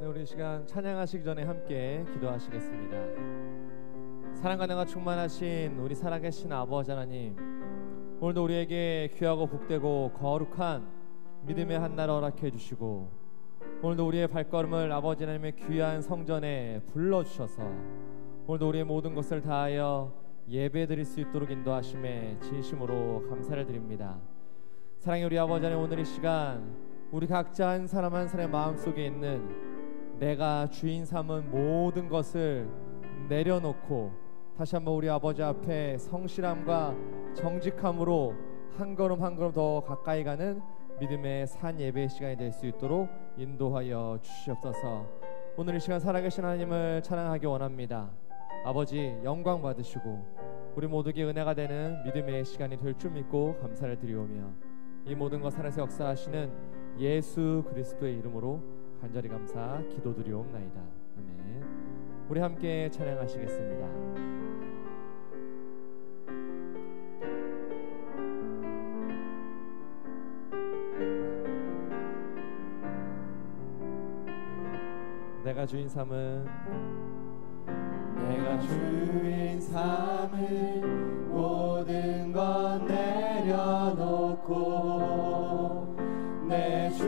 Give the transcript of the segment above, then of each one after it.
네, 우리 시간 찬양하시기 전에 함께 기도하시겠습니다. 사랑과 능력 충만하신 우리 살아계신 아버지 하나님, 오늘도 우리에게 귀하고 복되고 거룩한 믿음의 한날 허락해 주시고, 오늘도 우리의 발걸음을 아버지 하나님의 귀한 성전에 불러주셔서 오늘도 우리의 모든 것을 다하여 예배드릴 수 있도록 인도하심에 진심으로 감사를 드립니다. 사랑의 우리 아버지 하나님, 오늘 이 시간 우리 각자 한 사람 한 사람의 마음속에 있는 내가 주인 삼은 모든 것을 내려놓고 다시 한번 우리 아버지 앞에 성실함과 정직함으로 한 걸음 한 걸음 더 가까이 가는 믿음의 산 예배의 시간이 될 수 있도록 인도하여 주시옵소서. 오늘 이 시간 살아계신 하나님을 찬양하기 원합니다. 아버지 영광 받으시고 우리 모두에게 은혜가 되는 믿음의 시간이 될 줄 믿고 감사를 드리오며, 이 모든 것 살아서 역사하시는 예수 그리스도의 이름으로 간절히 감사 기도드리옵나이다. 아멘. 우리 함께 찬양하시겠습니다. 내가 주인 삼은 모든 것 내려놓고 내 주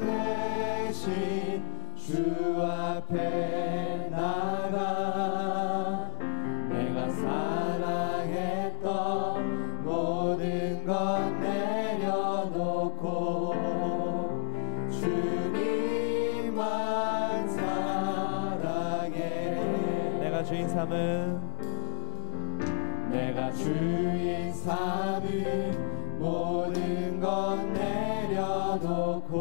대신 주 앞에 나가, 내가 사랑했던 모든 것 내려놓고 주님만 사랑해. 내가 주인 삼은 모든 것 내려놓고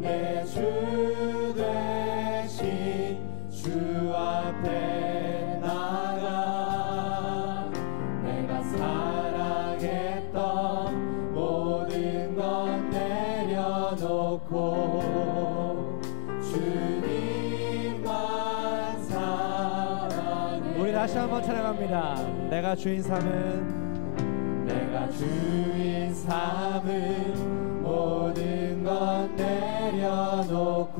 내 주 대신 주 앞에 나가, 내가 사랑했던 모든 것 내려놓고 주님만 사랑해. 우리 다시 한번 찬양합니다. 내가 주인 삼은 모든 것 내려놓고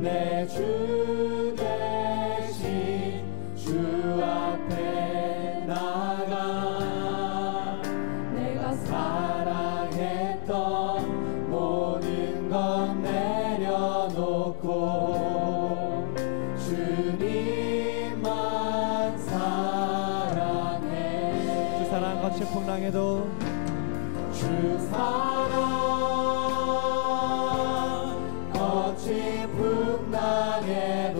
내 주 대신 주 앞에 나가, 내가 사랑했던 모든 것 내려놓고 주님만 사랑해. 주 사랑 거친 풍랑에도 주 사랑 거친 풍랑에도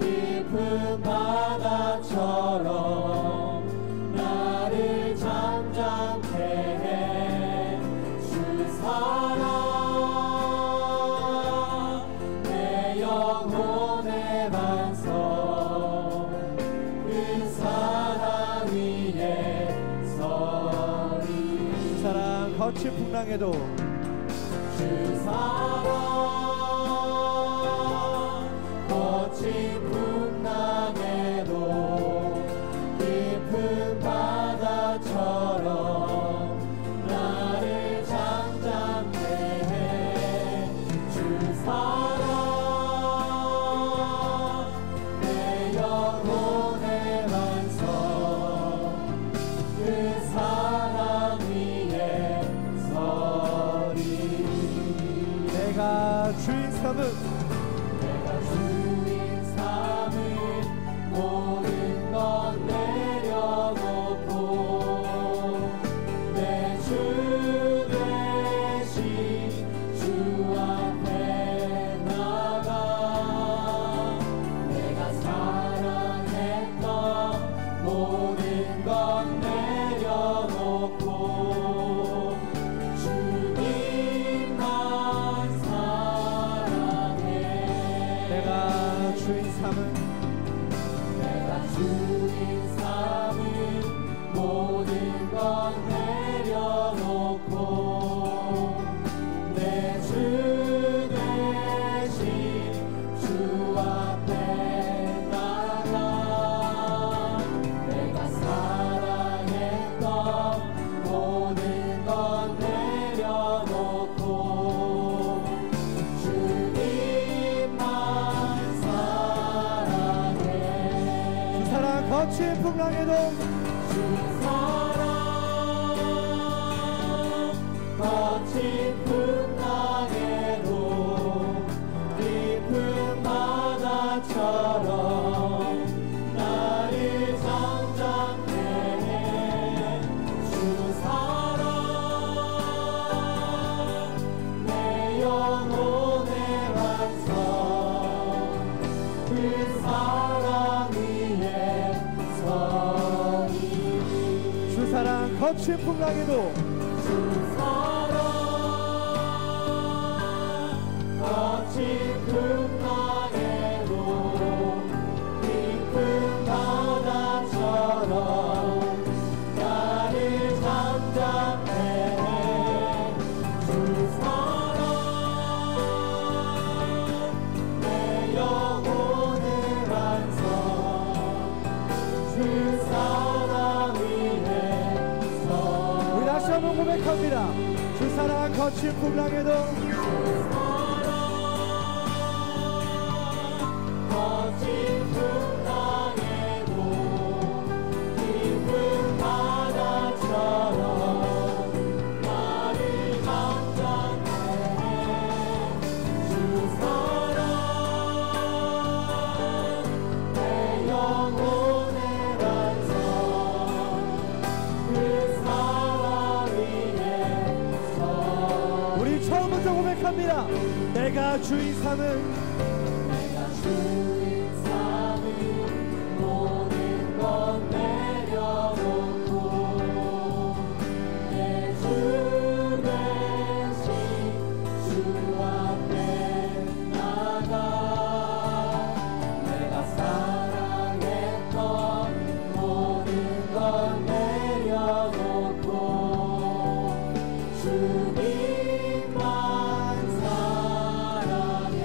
깊은 바다처럼 나를 잠잠케 해. 주 사랑 내 영혼의 반석, 그 사랑 위에 서리. 주 사랑 거친 풍랑에도 주 사랑 거친 풍랑에도 깊은 바다처럼 나를 잠잠케 해. 주 사랑 내 영혼의 반석, 그 사랑 위에 서리. 내가 주인 삼은 모든 것 내려놓고 내 주 대신 주 앞에 나가, 내가 사랑했던 모든 것 내려놓고 주님만 사랑해. 풍랑에도 주 사랑 거친 풍랑에도 깊은 바다처럼 나를 잠잠케 해. 주 사랑 내 영혼의 완성 그 사랑 위에 서리. 주 사랑 거친 풍랑에도 주 사랑 거친 풍랑에도 깊은 바다처럼 나를 잠잠케 해. 주 사랑 내 영혼의 완성 주 사랑 위에 우리 다시 한번 고백합니다. 주 사랑 거친 풍랑에도 거친 풍랑에도 깊은 바다처럼 나를 잠잠케 해. 주 사랑 내 영혼의 완성 그 사랑 위에 우리 처음부터 고백합니다. 내가 주인 삼은 내가 주인 삼은 모든 것 내려놓고 내 주 대신 주 앞에 나가 내가 사랑했던 모든 것 내려놓고 주님만 사랑해.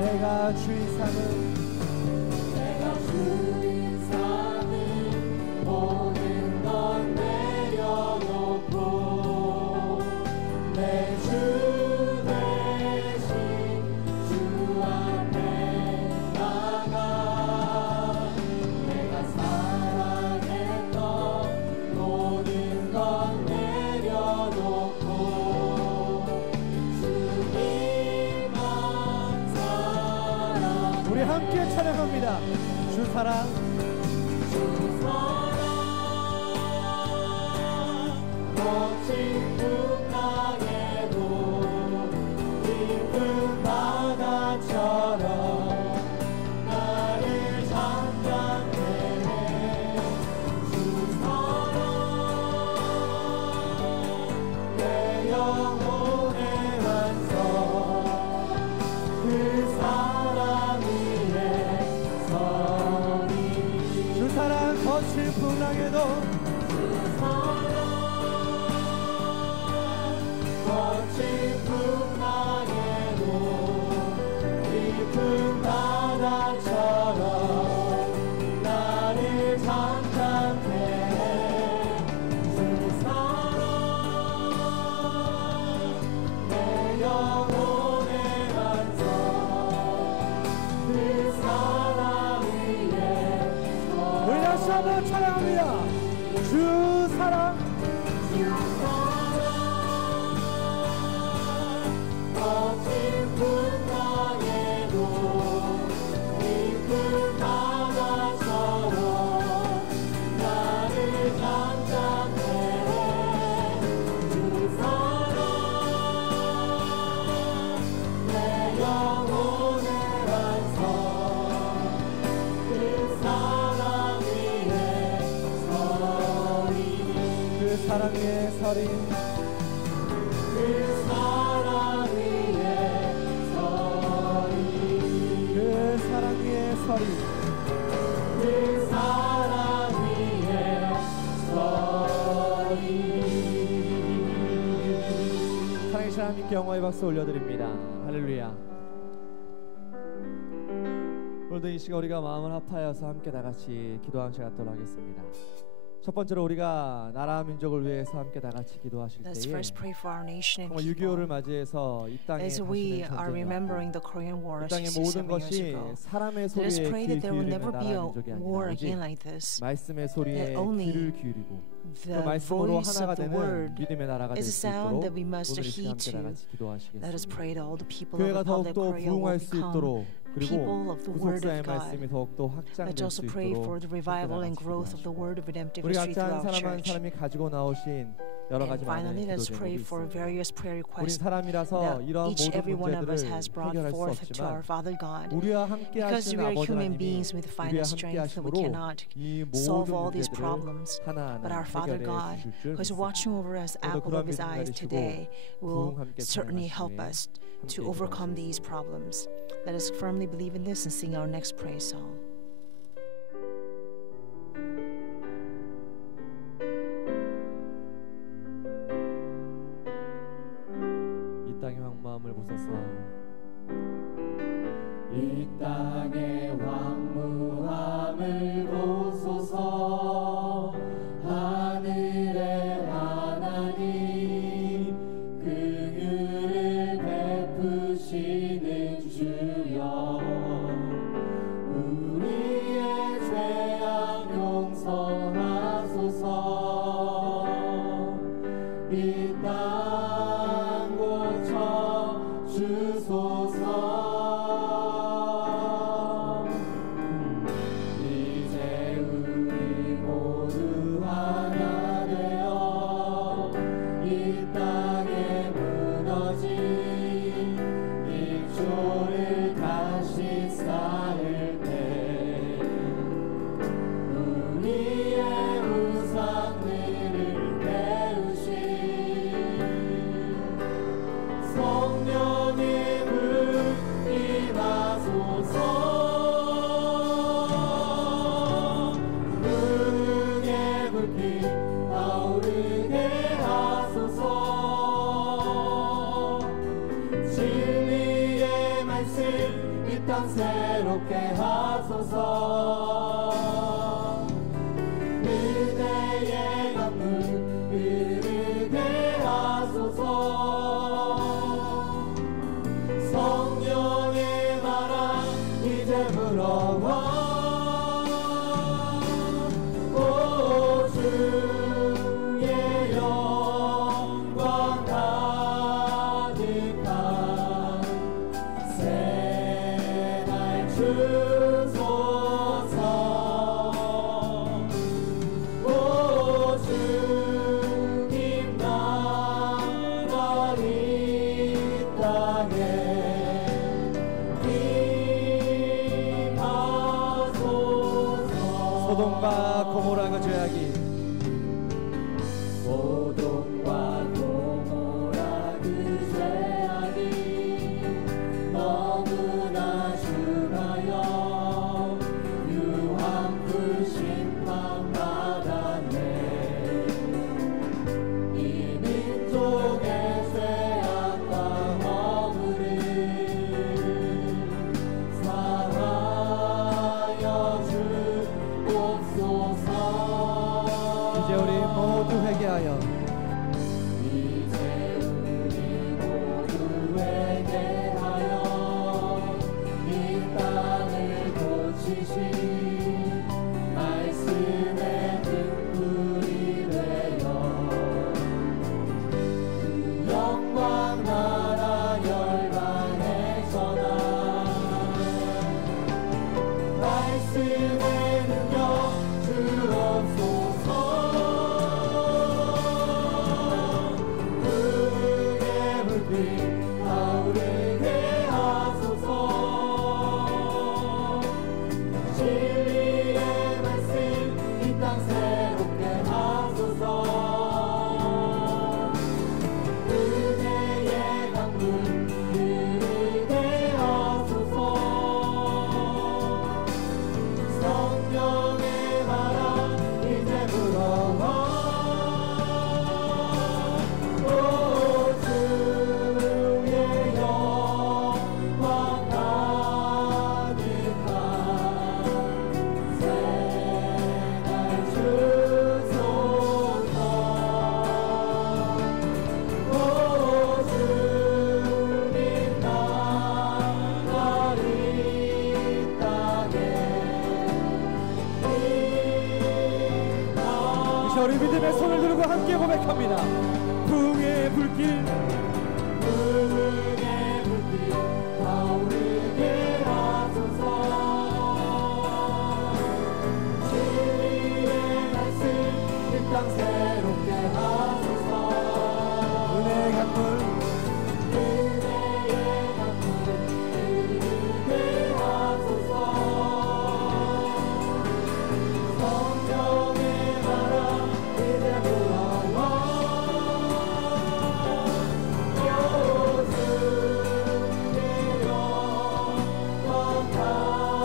내가 주인 삼은 내가 주인 삼은 모든 것 내려놓고 내 주 대신 주 앞에 나가 내가 사랑했던 모든 것 내려놓고 주님만 사랑해. 우리 함께 찬양합니다. 주 사랑 주 사랑 거친 풍랑에도 깊은 바다처럼 나를 잠잠케 해. 주 사랑 내 영혼의 완성 그 사랑 위에 서리. 주 사랑 거친 풍랑에도 주 사랑 거친 풍랑에도 깊은 바다처럼 나를 잠잠케 해. 주 사랑 내 영혼의 완성 그 사랑 위에 우리 다시 한번 찬양합니다. 주 사랑 주 사랑 거친 풍랑에도 깊은 바다처럼 나를 잠잠케 해. 주 사랑 내 영혼의 완성 그 사랑 위에 서리. 그 사랑 위에 서리 그 사랑 위에 서리. 그 사랑 위에 서리 그 사랑 위에 서리. 살아계신 하나님께 영광의 박수 올려드립니다. 할렐루야. 오늘도 이 시간 우리가 마음을 합하여서 함께 다같이 기도하는 시간 갖도록 하겠습니다. 첫 번째로 우리가 나라 민족을 위해서 함께 다 같이 기도하실 Let's 때에 first pray for our nation and 정말 6.25를 people. 맞이해서 이 땅에 As 다시는 we are 전쟁이 remembering the Korean War 이 땅의 67 모든 years 것이 ago, 사람의 let us 소리에 pray 귀 that there will 기울이는 never be 나라 a 민족이 war 아니라 again 오직 like this. 말씀의 소리에 That only 귀를 기울이고 그 The 말씀으로 voice 하나가 of the 되는 word 믿음의 나라가 될 is a 수 sound 있도록 that we must 오늘 이 시간 함께 heed 다 to. 같이 기도하시겠습니다. Let us pray to all the people of 교회가 Republic 더욱더 Korea will 부흥할 수 become 있도록 그리고 people of the Word 구속사의 of God. 말씀이 더욱더 확장될 Let's 수 also pray for 있도록 the revival 함께 다 and 같이 growth of the 기도하시고 Word of redemptive 우리 history 각자 한 through our 사람 한 church. 사람이 가지고 나오신 여러 And 가지 많은 finally, let's 기도 pray 제목이 for 있습니다. various prayer 우린 requests 사람이라서 that 이런 each 모든 every one of us 문제들을 has brought 해결할 수 forth to our 없지만 Father God. 우리와 함께 Because 하시는 we are 아버지 human 하나님이 beings with 우리와 finite 함께 strength, that we 하심으로 cannot 이 solve 모든 all these 문제들을 problems. 하나하나 But our Father 해결해 God, 주실 줄 who is 믿습니다. watching over us, 오늘도 apple 그런 of His 믿음 eyes 가지시고 today, will 부흥 함께 certainly help 찬양하시며 us 함께 to overcome 기도하시겠습니다. these problems. Let us firmly believe in this and sing our next praise song. 이 땅의 황무함을 보소서 이 땅의 황무함을 보소서 하늘의 하나님 긍휼을 베푸시는 주여 우리의 죄악 용서하소서 이 땅 고쳐 주소서 이제 우리 모두 하나 되어 이 땅에 무너진 빅조를 다시 쌓을 때 우리의 우상들을 깨우신 성령의 불 임하소서 불의 불빛 타오르게 하소서 진리의 말씀 이 땅 새롭게 하소서 은혜의 강물 흐르게 하소서 성령의 바람 이제 불어와 오 주의 영광 가득한 새날 주소서 오 주님 나라 이 땅에 임하소서 소돔과 고모라가 죄악이 소돔과 고모라 그 죄악이 너무나 중하여 유황불 심판받았네 이 민족의 죄악과 허물을 사하여 주옵소서 이제 우리 모두 회개하여 이제 우리 모두 회개하여 이 땅을 고치신 말씀의 등불이 되어 그 영광 나라 열방에 전하 말씀의 능력 주옵소서 불의 불빛 타오르게 하소서 진리의 말씀 이 땅 새롭게 하소서 은혜의 강물 흐르게 하소서 성령의 바람 이제 불어와 오 주의 우리 믿음의 손을 들고 함께 고백합니다. 부흥의 불길 부흥의 불길 타오르게 하소서. 진리의 말씀 이 땅 새롭게 하소서. 은혜의 강물 은혜의 강물 흐르게 하소서. 성령의 바람 이제 불어와 교수되어 더 가득한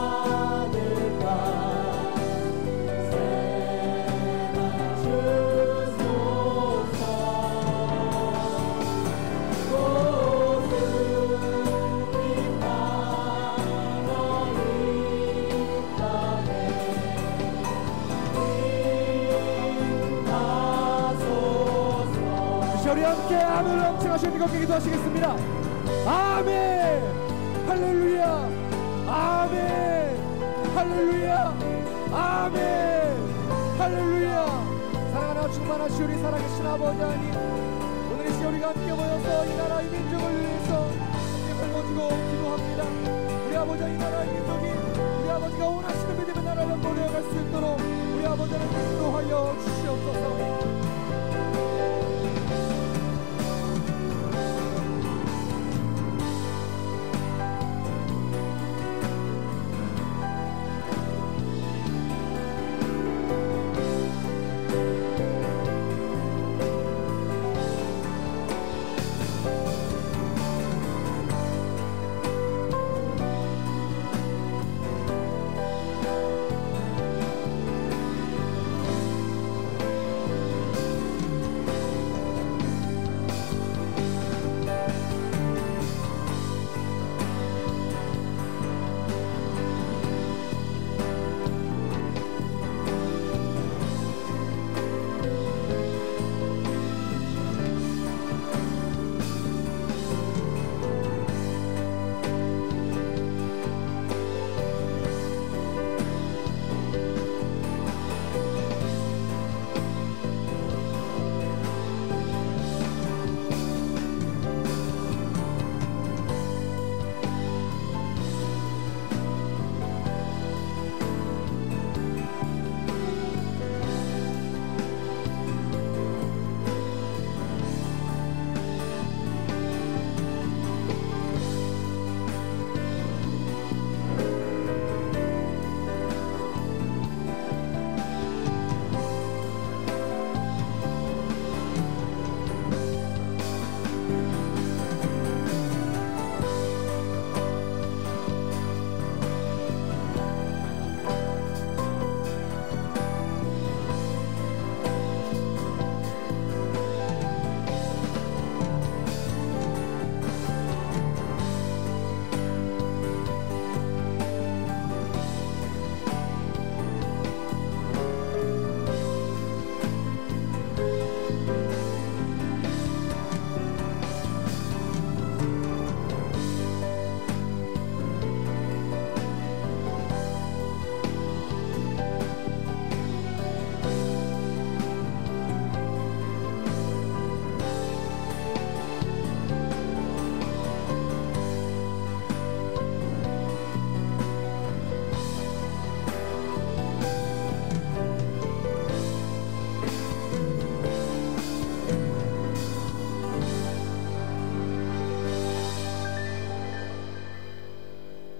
새나 주소서. 우리 함께 아멘을 넘쳐가시는 이것께 기도하시겠습니다. 아멘 할렐루야 아멘 할렐루야 아멘 할렐루야. 사랑하나 충만하시 우리 살아계신 아버지 하나님, 오늘 이 시간 우리가 함께 모여서 이 나라 이 민족을 위해서 함께 걸어주고 기도합니다. 우리 아버지 이 나라 이 민족이 우리 아버지가 원하시는 믿음의 나라를 모여갈 수 있도록 우리 아버지 하나님 인도하여 주시옵소서.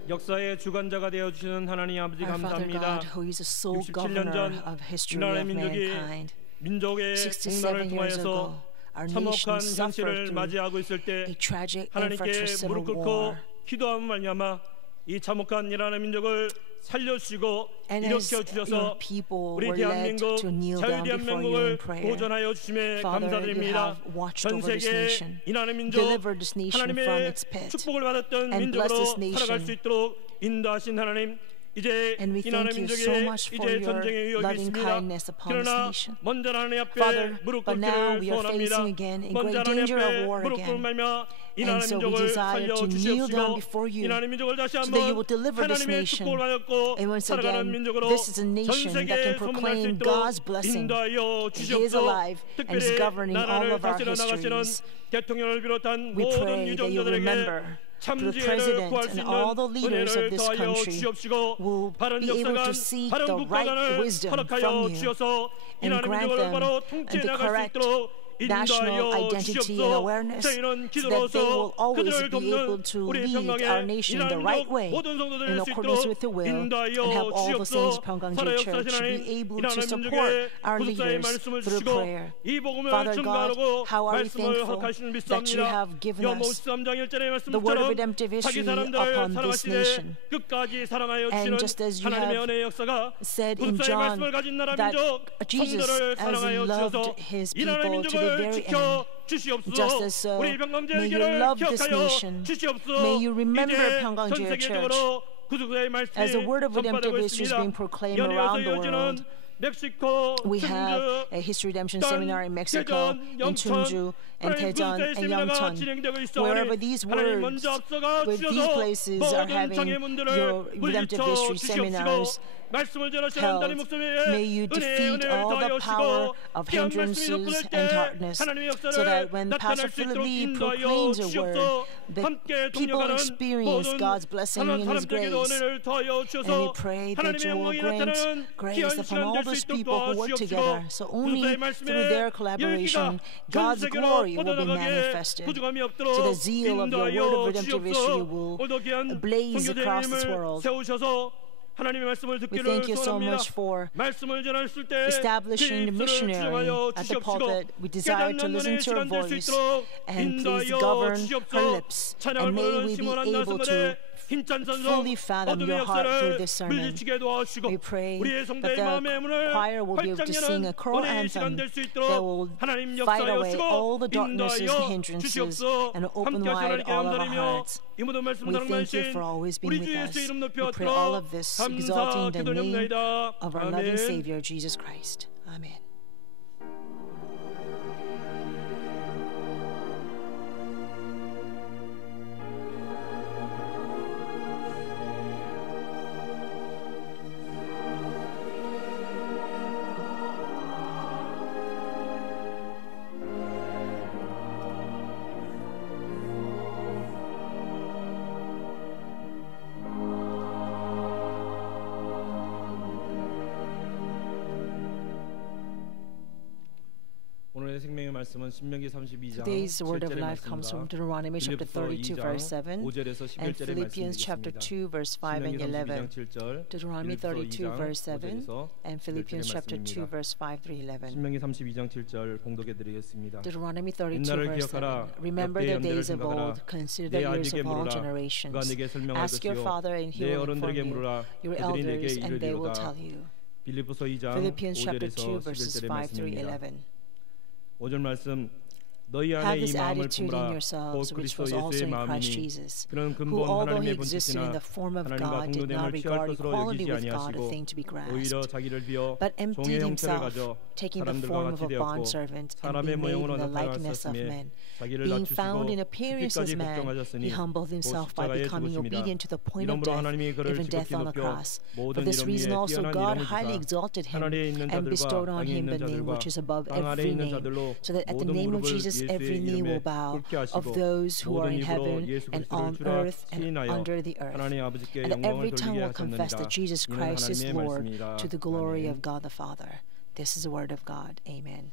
역사의 주관자가 되어 주시는 하나님 아버지 Our Father 감사합니다. God, who is the sole 67년 governor 전 of 이 history 나라의 of 민족이 mankind. 민족의 67 공난을 years 통하여서 ago, our 참혹한 nation suffered 현실을 through 맞이하고 있을 때 a tragic 하나님께 infrastructural civil 무릎 꿇고 war. 기도하면 말미암아 이 참혹한 이라는 민족을 살려주시고 And as 일으켜 your 주셔서 people 우리 were led 대한민국 to kneel down 자유대한 before you in 민국을 prayer, 보존하여 주심에 Father, you 감사드립니다. have watched 전 over this 세계 nation, 이나는 민족 delivered this nation from 하나님의 its pit, 축복을 받았던 and blessed 민족으로 this nation. 살아갈 수 있도록 인도하신 하나님, 이제 And we 이 나라 thank you 민족에 so much for 이제 your 전쟁의 위협이 loving 있습니다. kindness upon this 그러나 nation. 먼저 하나님 앞에 Father, 무릎 but now 꿇기를 we are 소원합니다. facing again in 먼저 great 하나님 danger of 앞에 war 무릎 again. 꿇으며 이 And 나라 so we 민족을 desire to kneel down before 살려주시옵시고 이 you 나라 민족을 다시 so that you will 한번 deliver this 하나님의 nation. 축복을 받았고 And once 살아가는 again, 민족으로 this is a 전 nation that 세계에 can 소문날 수 proclaim 있도록 God's blessing. 인도하여 And He is 주시옵소서. alive and is 특별히 governing all 나라를 of our 다스려 나가시는 histories. 대통령을 비롯한 We 모든 pray that you 유정자들에게 remember the 참지혜를 president 구할 수 and all the 있는 leaders of 은혜를 this 더하여 country 주시옵시고 will 바른 be able 역사관, to seek 바른 the right 국가관을 wisdom 허락하여 from you 주셔서 이 and 나라 grant 민족을 them 바로 and 통치해 the 나갈 수 correct 있도록 national 인도하여 identity and 주시옵소서. awareness 저희는 so that they will 기도로서 always 그들을 be able 돕는 to 우리 lead 평강의 our nation the right 이나라 way 모든 성도들 in 수 accordance 있도록 with the will and 인도하여 have all the saints of 주시옵소서. Pyeonggangjin 살아 Church 역사하신 하나님 be able 이 나라 to support 민족의 our 구속사의 leaders 말씀을 through 주시고 prayer. 이 복음을 Father God, 증거하고 how are we 말씀을 thankful 허락하시는 that you 믿습니다. have given 요한 us 53장 1절의 the word of 말씀처럼 redemptive 자기 history 사람들을 upon this 사랑하시되 nation. 끝까지 사랑하여 And 주시는 just as you 하나님의 have 은혜의 역사가 said in 구속사의 John 말씀을 가진 나라 that 민족 Jesus, 성도를 as 사랑하여 he 주셔서 loved his 이 나라 people to the 민족을 very 지켜 end, 주시옵소서. just as so, 우리 평강제의 may you 길을 love this 기억하여 nation. 주시옵소서. May you remember 이제 평강제의 전 church. 세계적으로 구속사의 말씀이 As the word of redemptive 전파되고 history is 있습니다. being proclaimed 연이어서 around the 이어지는 world, 멕시코, we have 충주, a history redemption 단, seminar in Mexico, 대전, in 영천, Chungju, and 하나님 Daejeon, 구속사의 and 세미나가 Yeongcheon. 진행되고 Wherever 있사오니 these 하나님 words, 먼저 앞서가 where these 주셔서 places are 모든 having 장애문들을 your redemptive 물리쳐 history 주시옵시고 seminars 말씀을 전하시는 held, 하나님 목소리에 may you defeat all the power of hindrances and darkness, so that when Pastor Philip Lee proclaims a word, that people experience God's blessing and His grace. And we pray that you will grant grace upon all those people who work together, so only through their collaboration, God's glory will be manifested, so the zeal of your word of redemptive history will blaze across this world. We thank you so much for establishing the missionary at the pulpit. We desire to listen to her voice, and please govern her lips, and may we be able to fully fathom your heart through this sermon. We pray that the choir will be able to sing a choral anthem that will fight away all the darknesses and hindrances and open wide all of our hearts. We thank you for always being with us. We pray all of this exalting the name of our loving Savior, Jesus Christ. Amen. 오늘의 생명의 말씀은 신명기 32장 Today's word of 7절의 life comes from 말씀과 Deuteronomy chapter 32 verse 7 5절에서 and 11절의 Philippians chapter 말씀이겠습니다. 2 verse 5 and 11. 7절, Deuteronomy 32 verse 7 and Philippians chapter 2 verse 5 through 11. 신명기 32장 7절 봉독해 드리겠습니다. Deuteronomy 32 옛날을 verse 7. 기억하라. Remember 역대의 the days of 연대를 old, consider the 내 years 아들에게 of all 물으라. generations. 그가 내게 설명할 Ask your 것이요 father and he 내 will inform 어른들에게 you, 물으라. your 그들이 내게 elders and they will 이르리로다. tell you. 빌립보서 2장 Philippians chapter 2 5절에서 verses 11절의 5 through 말씀입니다. 11. 5절 말씀 너희 Have 안에 이 this 마음을 attitude in 품으라. 곧 yourselves, which 그리스도 was also 예수의 in Christ 마음이니 Jesus, 그는 who, 근본 although he 하나님의 existed in 본체시나 the form of 하나님과 God, did not 동등됨을 취할 regard 것으로 equality 여기지 with God a 아니하시고 thing to be 오히려 grasped, 자기를 비어 but 종의 emptied 형체를 himself, 가져 taking the 사람들과 form of 같이 a 되었고 bondservant and 사람의 being made 모형으로 in the likeness of 나타나셨으며 men. 자기를 Being 낮추시고 found in appearance as 죽기까지 man, 복종하셨으니 he humbled himself by 십자가에 becoming 죽으심이다. obedient to the point of 이러므로 death, 하나님이 그를 even death 지극히 on the 높여 cross. For 모든 this 이름 reason 위에 also 뛰어난 God 이름을 highly 주사 exalted him 하늘에 있는 and bestowed 자들과 on 땅에 him 있는 the name 자들과 which is above 땅 아래 every 있는 name, 자들로 so that at the 모든 name of 무릎을 Jesus every 예수의 knee will 이름에 bow, 꿇게 of 하시고 those who are 모든 in 입으로 heaven 예수 and 그리스도를 on 주라 earth and 시인하여 under the earth, 하나님 아버지께 and that every 영광을 tongue 돌리게 will confess that 하셨느니라. Jesus 이는 Christ is 하나님의 Lord, 말씀이라. to the glory 아멘. of God the Father. This is the word of God. Amen.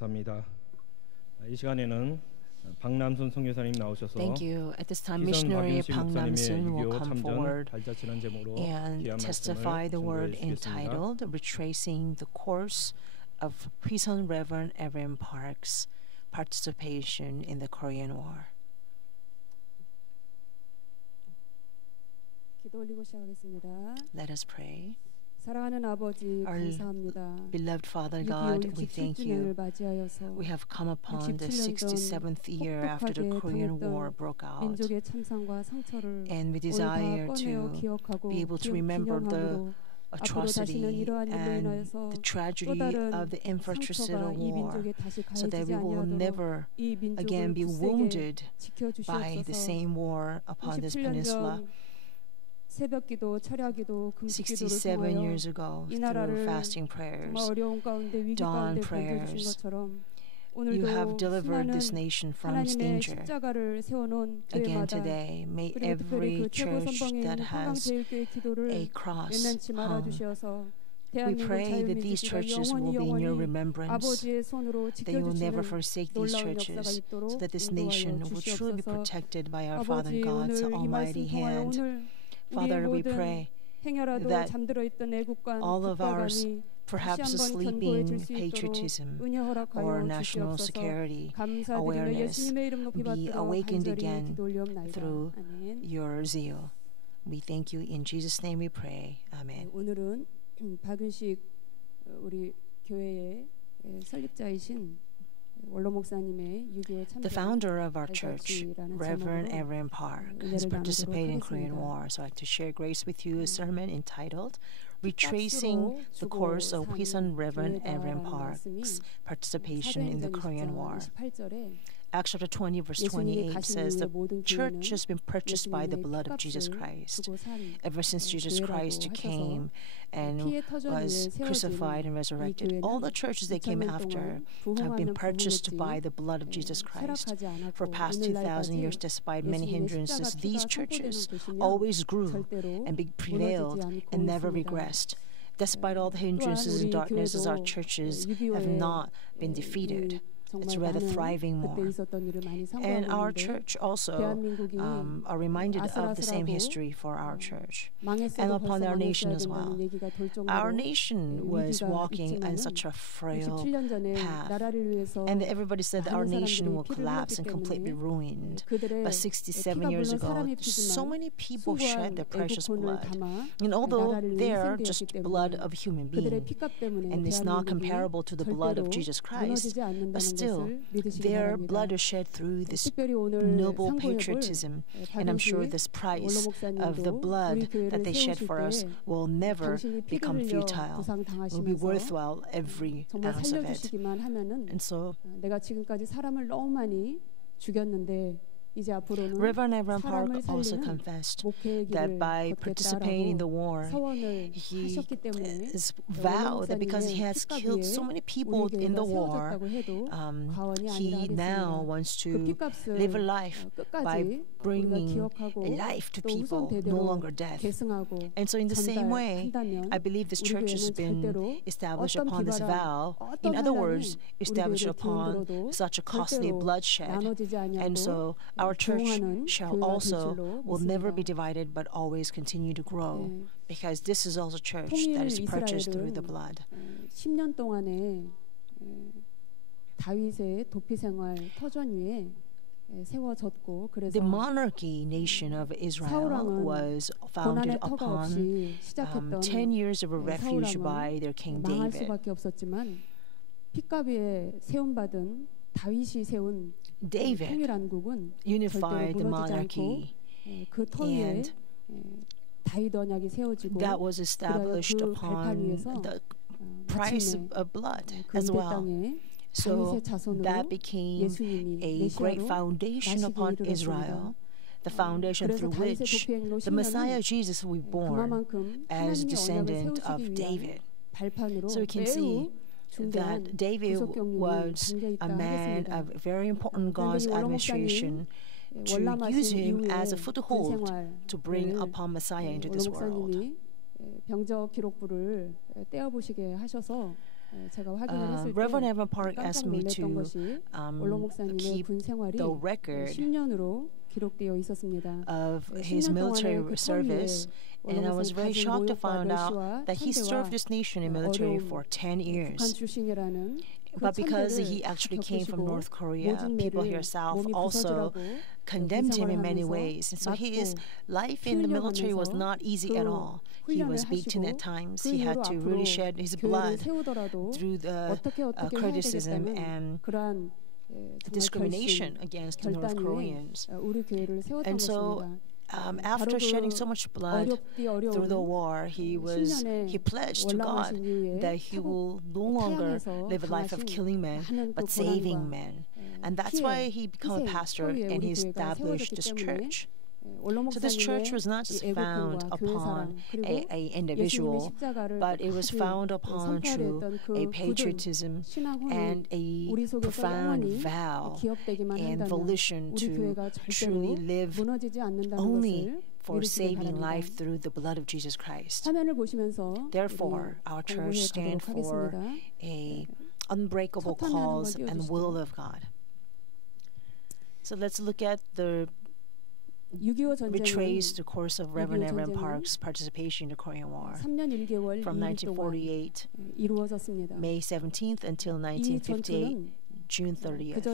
감사합니다. 이 시간에는 박남순 선교사님 나오셔서 Thank you. At this time, 기선 missionary 박윤수 Pang 목사님의 Namsun will 6.25 come 참전 forward 발자취란 제목으로 and 귀한 testify 말씀을 the word 증거해 주시겠습니다. entitled Retracing the Course of Prison Reverend Evan Park's Participation in the Korean War. 기도 올리고 시작하겠습니다. Let us pray. 사랑하는 아버지 Our 감사합니다. Beloved Father God, we thank 67주년을 you. 맞이하여서 We have come upon the 67th year after the Korean War broke out, 민족의 참상과 상처를 and we 오늘 다 desire 꺼내어 to 기억하고 be able to remember the 앞으로 다시는 atrocity 이러한 일로 and 인하여서 the 또 tragedy 다른 of the infratricidal 상처가 이 war, 민족에 다시 so that 가해지지 we will 아니하도록 never 이 민족을 again be 굳세게 wounded by the 지켜주시옵소서. same war upon this 67년 peninsula. 전 새벽기도, 철야기도, 금식기도를 67 통하여 years ago, 이 through 나라를 fasting 정말 prayers, 어려운 가운데 위기 dawn 가운데 건져주신 prayers, 것처럼 you have 오늘도 delivered 수많은 this nation from 하나님의 danger. 십자가를 세워놓은 Again 교회마다 today, may 그리고 특별히 every 그 최고 church 선봉에 that 있는 has 한강제일교회 기도를 a cross 외면치 hung, 말아주시어서 we 대한민국 pray that these 자유민주주의가 churches will 영원히 be in your 영원히 remembrance, 아버지의 손으로 that you will never 지켜주시는 forsake these 놀라운 역사가 churches, 있도록 so that this 인도하여 nation will truly be 주시옵소서. protected by our Father 아버지 God's 오늘 이 말씀 almighty 통하여 hand. 오늘 우리의 Father, we 모든 pray 행여라도 that 잠들어 있던 애국관, all of our 국가관이 perhaps 다시 한번 sleeping 견고해질 수 있도록 patriotism 은혜 or 허락하여 national 주시옵소서. security 감사드리며 awareness 예수님의 이름 높이 be 받들어 awakened 간절히 again 기도 올리옵나이다. through 아멘. your zeal. We thank you in Jesus' name we pray. Amen. 오늘은 박윤식 우리 교회의 설립자이신 원로 목사님의 6.25 참전 The founder of our church, 발자취라는 Reverend 제목으로 Evan Park, 은혜를 has 나누도록 participated in Korean 하겠습니다. War. So I'd like to share grace with you a sermon entitled Retracing the Course of Hwisun Reverend Evan Park's Participation in the Korean War. 28절에 Acts chapter 20 verse 28 says the church has been purchased by the blood of Jesus Christ. Ever since Jesus Christ came and was crucified and resurrected, all the churches that came after have been purchased by the blood of Jesus Christ. For past 2,000 years, despite many hindrances, these churches always grew and prevailed and never regressed. Despite all the hindrances and darknesses, our churches have not been defeated. It's rather thriving more. And our church also are reminded of the same history for our church and upon our nation as well. Our nation was walking on such a frail path, and everybody said that our nation will collapse and completely ruined. But 67 years ago, so many people shed their precious blood. And although they're just blood of human beings, and it's not comparable to the blood of Jesus Christ, but still, their blood is shed through this noble patriotism, and I'm sure this price of the blood that they shed for us will never become futile. It will be worthwhile every ounce of it. And so, 내가 지금까지 사람을 너무 많이 죽였는데 이제 앞으로는 Reverend Evan Park 사람을 also 살리는 confessed 목회의 that 길을 by participating in the war, 서원을 he 하셨기 때문에 has vowed that because he has killed so many people in the war, he now wants to live a life by bringing life to people, no longer death. And so in the same way, I believe this church has been established upon this vow. In other words, established upon such a costly bloodshed. And so our church shall also will never be divided but always continue to grow, because this is also a church that is purchased through the blood. 10년 동안에 다윗의 도피 생활 터전 위에 세워졌고, 그래서 The monarchy nation of Israel was founded upon 10 years of a refuge by their king 망할 David. 수밖에 없었지만 핏값에 세움받은 다윗이 세운 David 통일한국은 unified the 절대로 무너지지 않고 monarchy, 그 터 위에 and 다윗 언약이 세워지고 that was established 그 발판 upon 위에서 the price 마침내 of blood 그 as 은대 well. 땅에 So 다윗의 자손으로 that became 예수님이 a great 메시아로 foundation 나시기 upon 이르렀습니다. Israel, the foundation 그래서 through 다윗의 which 도피 행로 the Messiah 10년은 Jesus will be born 그만큼 as 하나님의 언약을 descendant of 세우시기 위한 David. 발판으로 So we can 매우 see 중대한 that David 구속 경륜이 was 담겨 있다 a man 하겠습니다. of very important God's 그런데 이 원로 administration to 월남하신 use him 이후에 as a 군 foothold to bring 생활을 upon Messiah into 원로 this world. 목사님이 병적 기록부를 떼어보시게 하셔서 제가 확인을 했을 때 Reverend Evan Park 깜짝 asked me 놀랐던 to 것이 올로 목사님의 keep 군 생활이 the record 10년으로 기록되어 있었습니다. of his 10년 military 동안의 그 service, 터위에 and I was very 가진 shocked to 모욕과 find out 멸시와 that he served this nation in military for 10 북한 years. 출신이라는 But because he actually came from North Korea, people here south also condemned him in many ways. And so his life in the military was not easy at all. He was beaten at times. He had to really shed his blood through the criticism and discrimination against the North Koreans. And so after shedding so much blood through the war, he pledged to God that he will no longer live a life of killing men, but saving men. And that's why he became a pastor and he established this church. So this church was not just found upon a individual, but it was found upon through a patriotism and a profound vow and volition to truly live only for saving life through the blood of Jesus Christ. Therefore, our church stands for a unbreakable cause and will of God. So let's look at retrace the course of Reverend Evan Park's participation in the Korean War from 1948, May 17th until 1958, June 30th.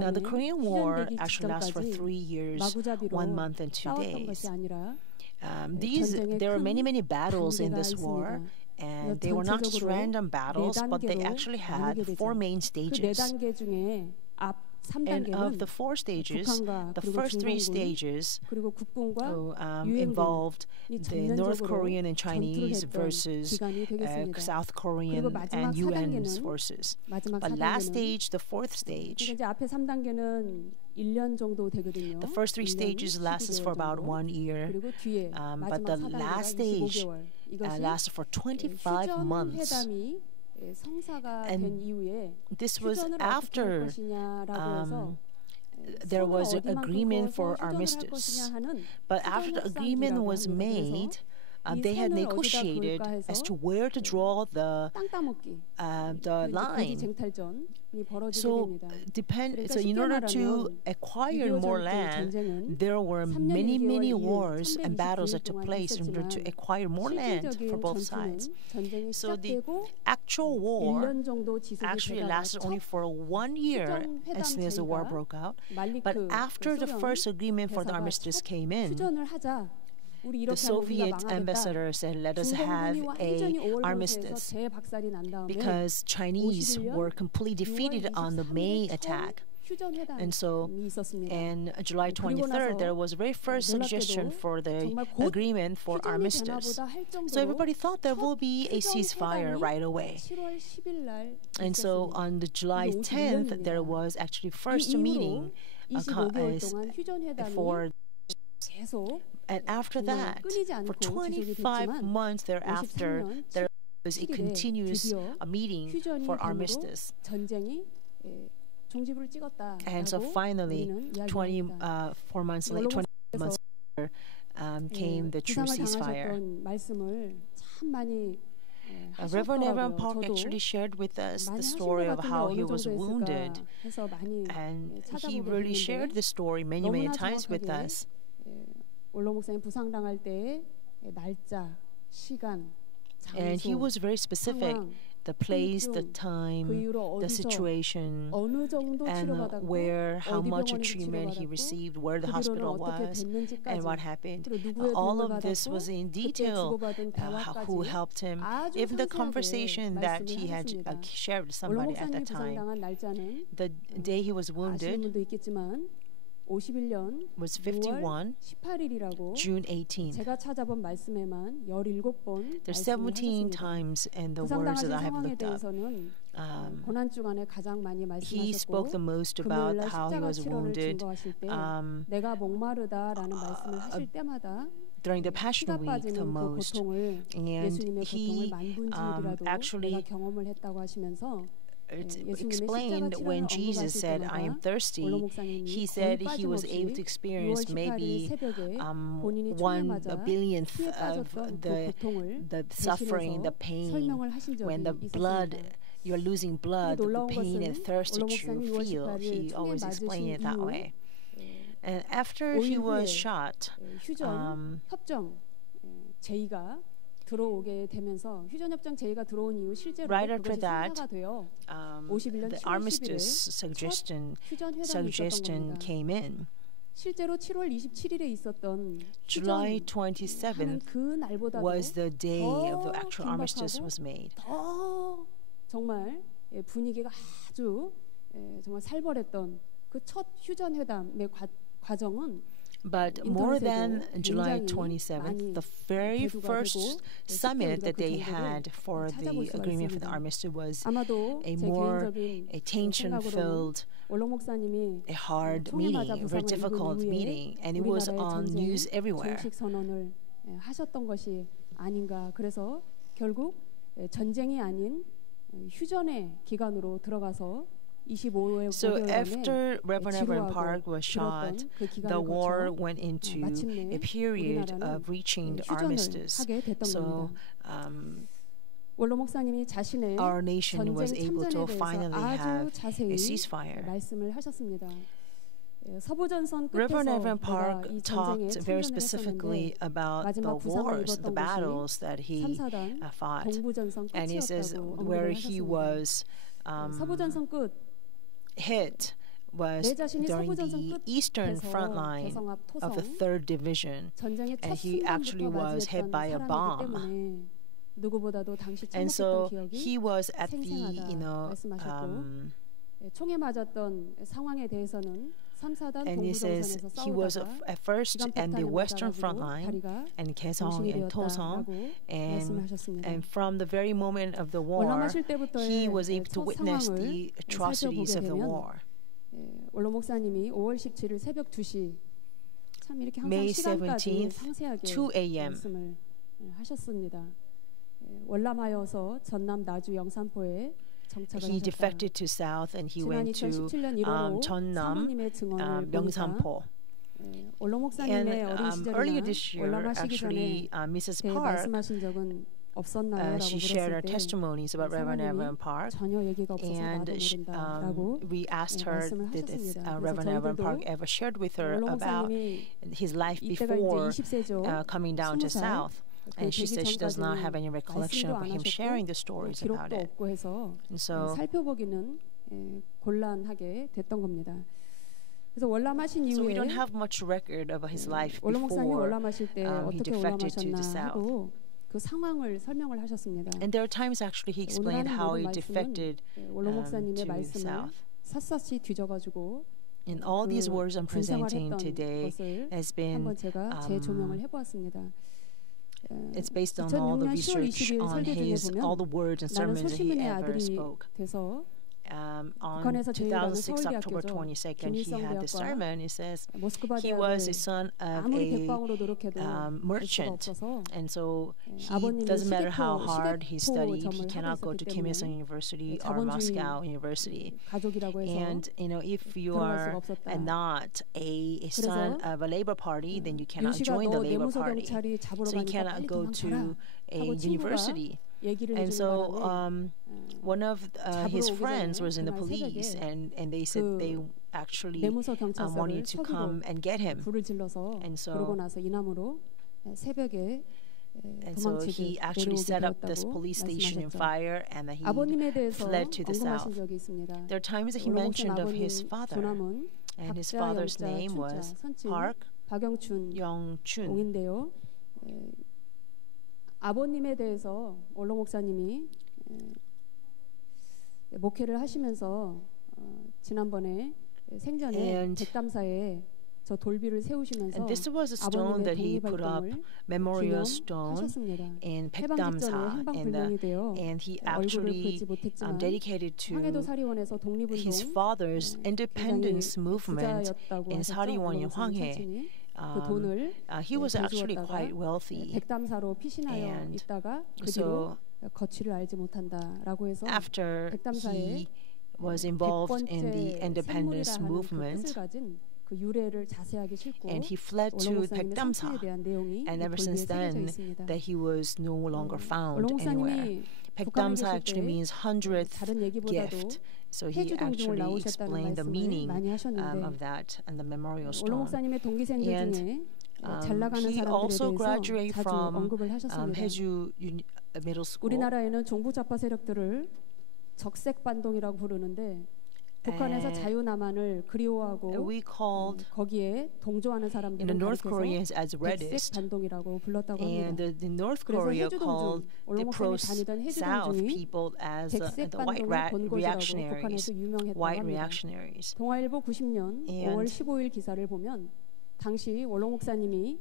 Now the Korean War actually lasts for 3 years, 1 month and 2 days. There were many battles in this war, and they were not just random battles, but they actually had 4 main stages. And of the 4 stages, the first 3 stages involved the North Korean and Chinese versus South Korean and UN's forces. But last stage, the 4th stage, the first 3 stages lasted for about 1 year, but the last stage lasted for 25 months. And this was after there was an agreement for armistice. But after the agreement was made, they had negotiated as to where to draw the line. So in order to acquire more land, there were many wars and battles that took place in order to acquire more land for both sides. So the actual war actually lasted only for 1 year as soon as the war broke out. But after the first agreement for the armistice came in, the Soviet ambassador said, let us have an armistice, because Chinese were completely defeated on the May attack. And so, on July 23rd, there was a very first suggestion for the agreement for armistice. So everybody thought there will be a ceasefire right away. And so on the July 10th, there was actually first meeting for. And after that, for 25 months thereafter, there was a continuous meeting for armistice. And so finally, 24 months later, came the true ceasefire. Reverend Evan Park actually shared with us the story of how he was wounded. And he really shared the story many times with us. And he was very specific, the place, the time, the situation, and where, how much treatment he received, where the hospital was, and what happened. All of this was in detail, who helped him, even the conversation that he had shared with somebody at that time. The day he was wounded was 51, June 18th. There's 17 times in the words that I have looked up. He spoke the most about how he was wounded. During the Passion Week the most. And he actually it's 예수님의 explained 십자가 when 치료를 Jesus 언급하실 said, "I am 때마다 thirsty," 원로 목사님이 he 거의 said he was able 빠짐없이 to 6월 experience 18일 maybe 새벽에 본인이 총에 one 맞아 billionth 피에 of 빠졌던 그 the 고통을 suffering, the 대신해서 pain, 설명을 하신 적이 when the blood, 있었습니다. you're losing blood, the 놀라운 pain and 것은 thirst 원로 that you 목사님이 6월 feel. 18일 He 총에 always 맞으신 explained it that 이후 way. And after he 5일 was 후에 shot, 휴전 협정 제의가 들어오게 되면서 휴전 협정 제의가 들어온 이후 실제로 right after 그것이 that, 성사가 되어 51년 the 7월 10일에 armistice 첫 suggestion 휴전 회담이 있었던 겁니다. came in. 실제로 7월 27일에 있었던 July 휴전하는 27th 그 날보다도 was the day of the 더 actual armistice 긴박하고 was made. 더 정말 분위기가 아주 정말 살벌했던 그 첫 휴전 회담의 과정은 But more than 인터넷에도 July 굉장히 27th, 많이 the very 대두가 first 되고 summit 우리가 that 그 they 정보를 had for 찾아볼 the 수가 agreement for the 있습니다. armistice was 아마도 a 제 more 개인적인 a 생각으로는 tension-filled, 원로 목사님이 a hard 총에 맞아 meeting, a very 부상을 difficult 입은 meeting, 이후에 and it was 우리나라의 on 전쟁 news everywhere. 정식 선언을 하셨던 것이 아닌가. 그래서 결국 전쟁이 아닌 휴전의 기간으로 들어가서 25일 So after Reverend Park was shot, 그 the 기간을 war 거쳐 went into 마침내 a period 우리나라는 of reaching the 휴전을 armistice. 하게 됐던 So 겁니다. 원로 목사님이 자신의 our nation was 전쟁 able to 참전에 finally 대해서 아주 have 자세히 a ceasefire. 말씀을 하셨습니다. 서부전선 Reverend 끝에서 Evan Park 내가 이 전쟁에 talked very 참전을 specifically 했었는데 about the 마지막 부상을 wars, the 입었던 battles that 곳이 he 3사단 fought. 동부전선 And he says 끝이었다고 where 언급을 he 하셨습니다. was 서부전선 끝 hit was 내 자신이 during 서부전선 the eastern 끝에서 front line 개성앞 of the 토성 3rd Division. 전쟁의 첫 And he actually 순간부터 was hit 맞이했던 by a 사람이기 bomb. 때문에 누구보다도 당시 And 참혹했던 so 기억이 he was at the, 생생하다 말씀하셨고 총에 맞았던 상황에 대해서는 3사단 and he says 동부전선에서 he was 싸우다가 at first at the western front line 다리가 and Kaesong 정신이 and Tosong, 되었다라고 and 말씀하셨습니다. from the very moment of the war, 월남하실 때부터의 he was able to 첫 witness 상황을 the atrocities of the 살펴보게 되면 war. 원로 목사님이 5월 17일 새벽 2시 참 이렇게 항상 May 시간까지 17th, 상세하게 2 a.m. 말씀을 하셨습니다. 월남하여서 전남 나주 영산포에 정착을 He 하셨다. defected to south and he 지난 went to 2017년 1월로 Jeonnam, 사모님의 증언을 보니까 Myeongsanpo. 원로 And 목사님의 어린 earlier 시절이나 this year, 월남하시기 전에 actually, Mrs. 대해 Park, 말씀하신 적은 없었나요? 라고 she shared her 물었을 때 testimonies about Reverend Evan 사모님이 Park. 전혀 얘기가 없어서 And 나도 모른다라고 we asked her, 말씀을 did 하셨습니다. Reverend 그래서 Evan Park 저희들도 ever shared with her 원로 about 목사님이 his life 이때가 before 이제 20세죠. coming down to 20살 south? And she said she does not have any recollection 말씀도 of 안 him 하셨고 sharing the stories about 기록도 it. 없고 해서 And so 살펴보기는 곤란하게 됐던 겁니다. 그래서 월남하신 So we 이후에 don't have much record of his life 원로 목사님 before 월남하실 때 he 어떻게 defected to the 월남하셨나 south. 하고 그 상황을 설명을 하셨습니다. And there are times actually he 오늘 explained 하는 how 모든 he 말씀은 defected 원로 목사님의 to the 말씀을 south. 샅샅이 뒤져가지고 In all these 그 words I'm presenting 분생활했던 today 것을 has been 한번 제가 재조명을 해보았습니다. it's based on all the 2006년 10월 research 20일 on 설교 중에 his all the 보면 words and 나는 sermons that he 소시민의 ever 아들이 spoke. 돼서 On 북한에서 제일 많은 2006 October 서울대학교죠. 22nd, he 김일성 had this 대학과 sermon. He says 모스크바 he was 대학을 the son of 아무리 a 백방으로 노력해도 갈 수가 merchant, 없어서 and so he 아버님이 doesn't matter how 시대포 hard he studied, he 점을 cannot go 하고 to 있었기 Kim Il Sung 때문에 University or 자본주의 Moscow University. 가족이라고 해서 And if you 들어갈 are 수가 없었다. not a son 그래서 of a labor party, then you cannot 윤씨가 join the 너 labor 내무소 party. 경찰이 잡으러 So you 가니까 cannot 빨리 go to 도망쳐라 a 하고 친구가 university. 얘기를 And 해주는 so 바람에 one of his 잡으러 오기 friends 전에 was in the 그날 police, 새벽에 and they said 그 they actually 내무소 wanted 경찰서를 to come 서기로 and get him. 불을 질러서 And so- 그러고 나서 이남으로 새벽에 And so he 도망치듯 actually 내려오게 set up this 되었다고 police station in 말씀하셨죠. fire, and that he 아버님에 대해서 fled to the 언급하신 south. 적이 있습니다. There are times that he 원로 목사님 mentioned of 아버님 his father, 조남은 and his 박자, father's 영자, name 춘자, was 선친 Park 박영춘 Young-chun. 옹인데요. 아버님에 대해서 원로 목사님이 목회를 하시면서 지난번에 생전에 And- 백담사에 저 돌비를 세우시면서 And this was a stone 아버님의 that he put up, 독립활동을 memorial stone 기념하셨습니다. in 해방 직전에 Paekdamsa, 행방불명이 되어 and he 얼굴을 actually 보지 못했지만 dedicated 황해도 to 사리원에서 독립운동 his father's independence movement 부자였다고 in 하셨죠. 사리원인 원로 목사님 황해. 사친이. 그 돈을 He was actually 가져왔다가 quite wealthy. 백담사로 피신하여 And 있다가 그 so 뒤로 거취를 알지 못한다라고 해서 after 백담사에 he was involved in the independence 그 movement, 뜻을 가진 그 유래를 자세하게 싣고 and he fled to 원로 목사님의 Baekdamsa. 상처에 대한 내용이 And ever 이 since 볼리에 새겨져 then, 있습니다. that he was no longer found 원로 anywhere. 목사님이 북한에 Baekdamsa 계실 actually 때 means 100th 다른 얘기보다도 gift. So he 해주 동중을 actually 나오셨다는 explained the 말씀을 meaning 많이 하셨는데 of that and the memorial 원로 stone. 목사님의 동기생들 And, 중에 잘 나가는 he 사람들에 also 대해서 graduated 자주 from 언급을 하셨습니다. Haeju Middle School. 우리나라에는 종부좌파 세력들을 적색반동이라고 부르는데 북한에서 자유남한을 그리워하고 We called 거기에 동조하는 in the 사람들을 North 가리켜서 Koreans as reddest, 백색반동이라고 불렀다고 and 합니다. the North 그래서 Korea 해주 called 동중, the 원로 목사님이 다니던 해주 pro-South 동중이 people as the white 백색반동의 본거지라고 reactionaries. 북한에서 유명했다고 White 합니다. reactionaries. 동아일보 90년 And 5월 15일 기사를 보면 당시 원로 목사님이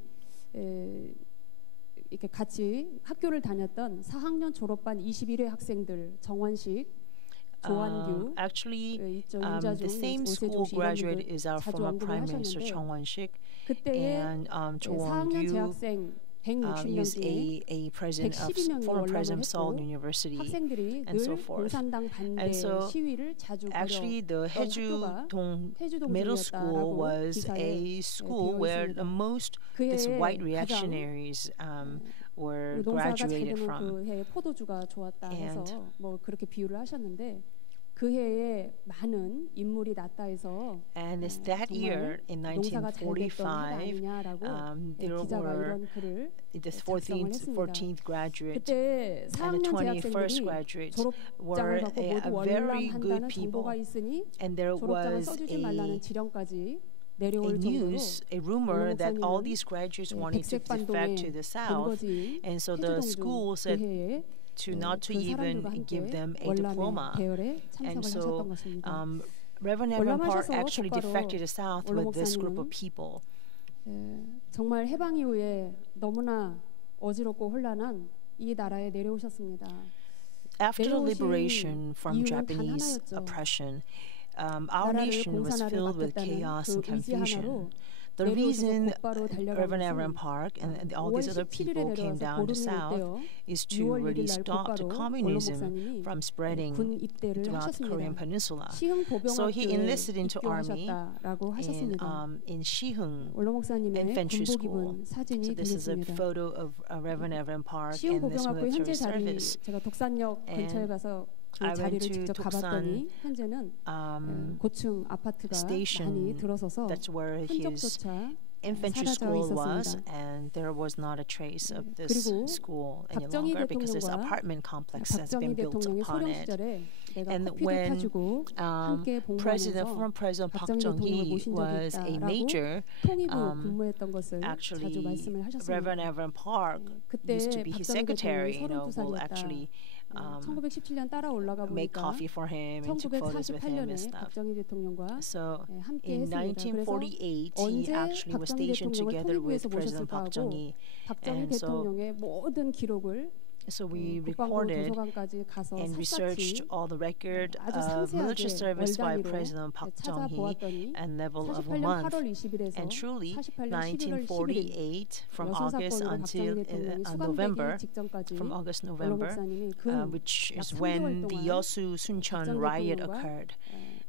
이렇게 같이 학교를 다녔던 4학년 졸업반 21회 학생들 정원식, 조한규, Actually, 있죠. the 윤자중, same school 오세종 씨 이런 graduate 분들 is our 자주 former 언급을 Prime Minister 하셨는데 Chung Won-sik, 그때에 and Cho 4학년 Won-gyu 재학생 160명 is 중에 a president of 112명이 former 월남을 president of Seoul 했고 University. 학생들이 and 늘 so forth. 공산당 반대 And so, 시위를 자주 Actually, the 학교가 Haeju 해주 Middle School 동중이었다라고 was 기사에 a school 되어 where 있습니다. the most these 그해에 white 가장 reactionaries were 농사가 잘 graduated 되는 from. 그 해에 포도주가 좋았다 해서 And 뭐 그렇게 비유를 하셨는데 그 해에 많은 인물이 났다 해서 And it's that year in 농사가 잘 됐던 해가 1945, 아니냐라고 there 기자가 were 이런 글을 the 작성을 했습니다. 14th graduate 그때 and the 4학년 21st 재학생들이 graduates 졸업장을 were 받고 a 모두 very good 월남한다는 people. 정보가 있으니 And there 졸업장을 was 써주지 말라는 지령까지 내려올 a 정도로 news, a rumor that all these graduates wanted to defect 백색반동의 to the south, 근거지인 and so the school 해주동중 said 그 해에 to not to 그 even 사람들과 give 함께 them a 월남의 diploma. 대열에 And 참석을 so 하셨던 것입니다. Reverend Evan Park 월남하셔서 actually 곧바로 defected to the south 원로 with this group of 목사님은 people. 정말 해방 이후에 너무나 어지럽고 혼란한 이 나라에 내려오셨습니다. After the 내려오신 liberation from 이유는 단 Japanese 하나였죠. oppression, our 나라를 nation was 공산화를 filled with 막겠다는 chaos 그 and 의지 confusion. 하나로 The reason 곧바로 달려간 Reverend 것은 Evan Park and all 5월 these other 17일에 people came 내려와서 down to 보름이 south 떼어 is to 6월 really 1일 날 stop the 곧바로 원로 communism 목사님이 from spreading 군 입대를 throughout the Korean 하셨습니다. peninsula. 시흥 So he 보병학교에 enlisted into army 입교하셨다라고 하셨습니다. in Shihung 원로 목사님의 Infantry 군복 School. 입은 사진이 So this is a 들렸습니다. photo of Reverend Evan Park 시흥 in this 보병학교 military 현재 자리 service. 제가 독산역 근처에 And 가서 그 I went 자리를 to 직접 가봤더니 현재는 고층 아파트가 station. 많이 들어서서 That's where his 흔적조차 infantry 사라져 school was, 있었습니다. and there was not a trace of this 그리고 school any 박정희 longer because this 대통령과 apartment complex has 박정희 been built 대통령의 upon 소령 it. 시절에 내가 And 커피도 when 타주고 함께 former 봉사하면서 President Park 박정희 대통령을 Chung-hee 모신 적이 was a 있다라고 major, 통일부 근무했던 것을 자주 actually 말씀을 하셨습니다. Reverend Evan Park 그때 used to be his 박정희 secretary, 대통령이 will 32살이었다. actually 1917년 따라 올라가 make 보니까 coffee for him and took photos with him and 1948년에 stuff. 박정희 대통령과 So 함께 in 했습니다. 그래서 1948, he 언제 actually was 박정희 stationed 대통령을 together with 통일부에서 President 모셨을까 Park 하고 Chung-hee. 박정희 And so 대통령의 모든 기록을 So we 국방부 recorded 도서관까지 가서 and researched 샅샅이 all the record 아주 of military 상세하게 service by 월 단위로 President Park Chung-hee 찾아보았더니 and level of a 48년 month. 8월 20일에서 And truly, 48년 11월 11일 1948 from 여성 August 사건으로 until 박정희 대통령이 November, 수감되기 직전까지 from August, 원로 November, 목사님이 근 which 약 is 3개월 when the 동안 Yosu Suncheon 박정희 riot 대통령과 occurred.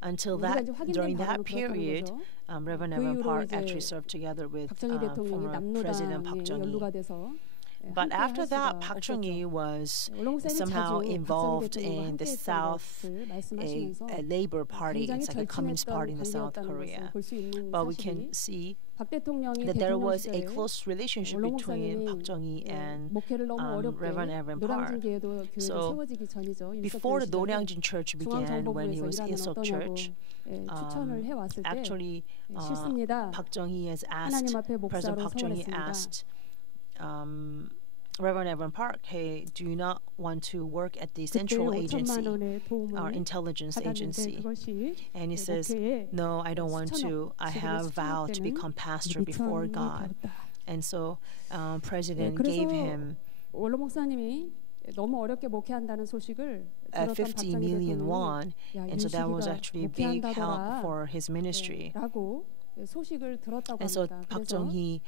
Until 우리가 that, 이제 확인된 during that 바로는 그렇다는 period, 거죠. Reverend 그 Evan 이후로 Park 이제 actually served together with 박정희 대통령이 former President Park 남로당에 Chung-hee. 연루가 돼서 But 함께 after 할 that, 수가 Park 없었죠. Chung-hee was 원로 목사님이 somehow 자주 박정희 involved 대통령과 in the 함께했던 South, 것을 말씀하시면서 a labor party. 굉장히 It's like a communist party in the South 절친했던 Korea. 관계였다는 것을 볼 수 있는 But we 사실이 can see 박 대통령이 that there 대통령 was a 시절에 close relationship 원로 between 목사님이 Park Chung-hee and 목회를 너무 어렵게 Reverend Evan 노량진 Park. 교회도 교회가 So 세워지기 전이죠. before the 시절에 Noryangin Church began, when he was 중앙정보부에서 Ilseok 일하면 Church, 어떠냐고 추천을 해왔을 때 actually 싫습니다. Park Chung-hee has asked, 하나님 앞에 President 목사로 Park Chung-hee 서원했습니다. asked Reverend Evan Park, hey, do you not want to work at the 그때 central 5천만 agency, 원의 our 도움을 intelligence 받았는데 agency? 그것이 And he says, 목회에 no, I don't want to. I have vowed to become pastor before God. And so President gave him 원로 목사님이 너무 어렵게 목회한다는 소식을 들었던 50 박정희 million 대통령이 won, 야, and so that was 윤식이가 actually a big help 목회한다더라 for his ministry. 라고 소식을 들었다고 And so 합니다. Park 그래서 Chung-hee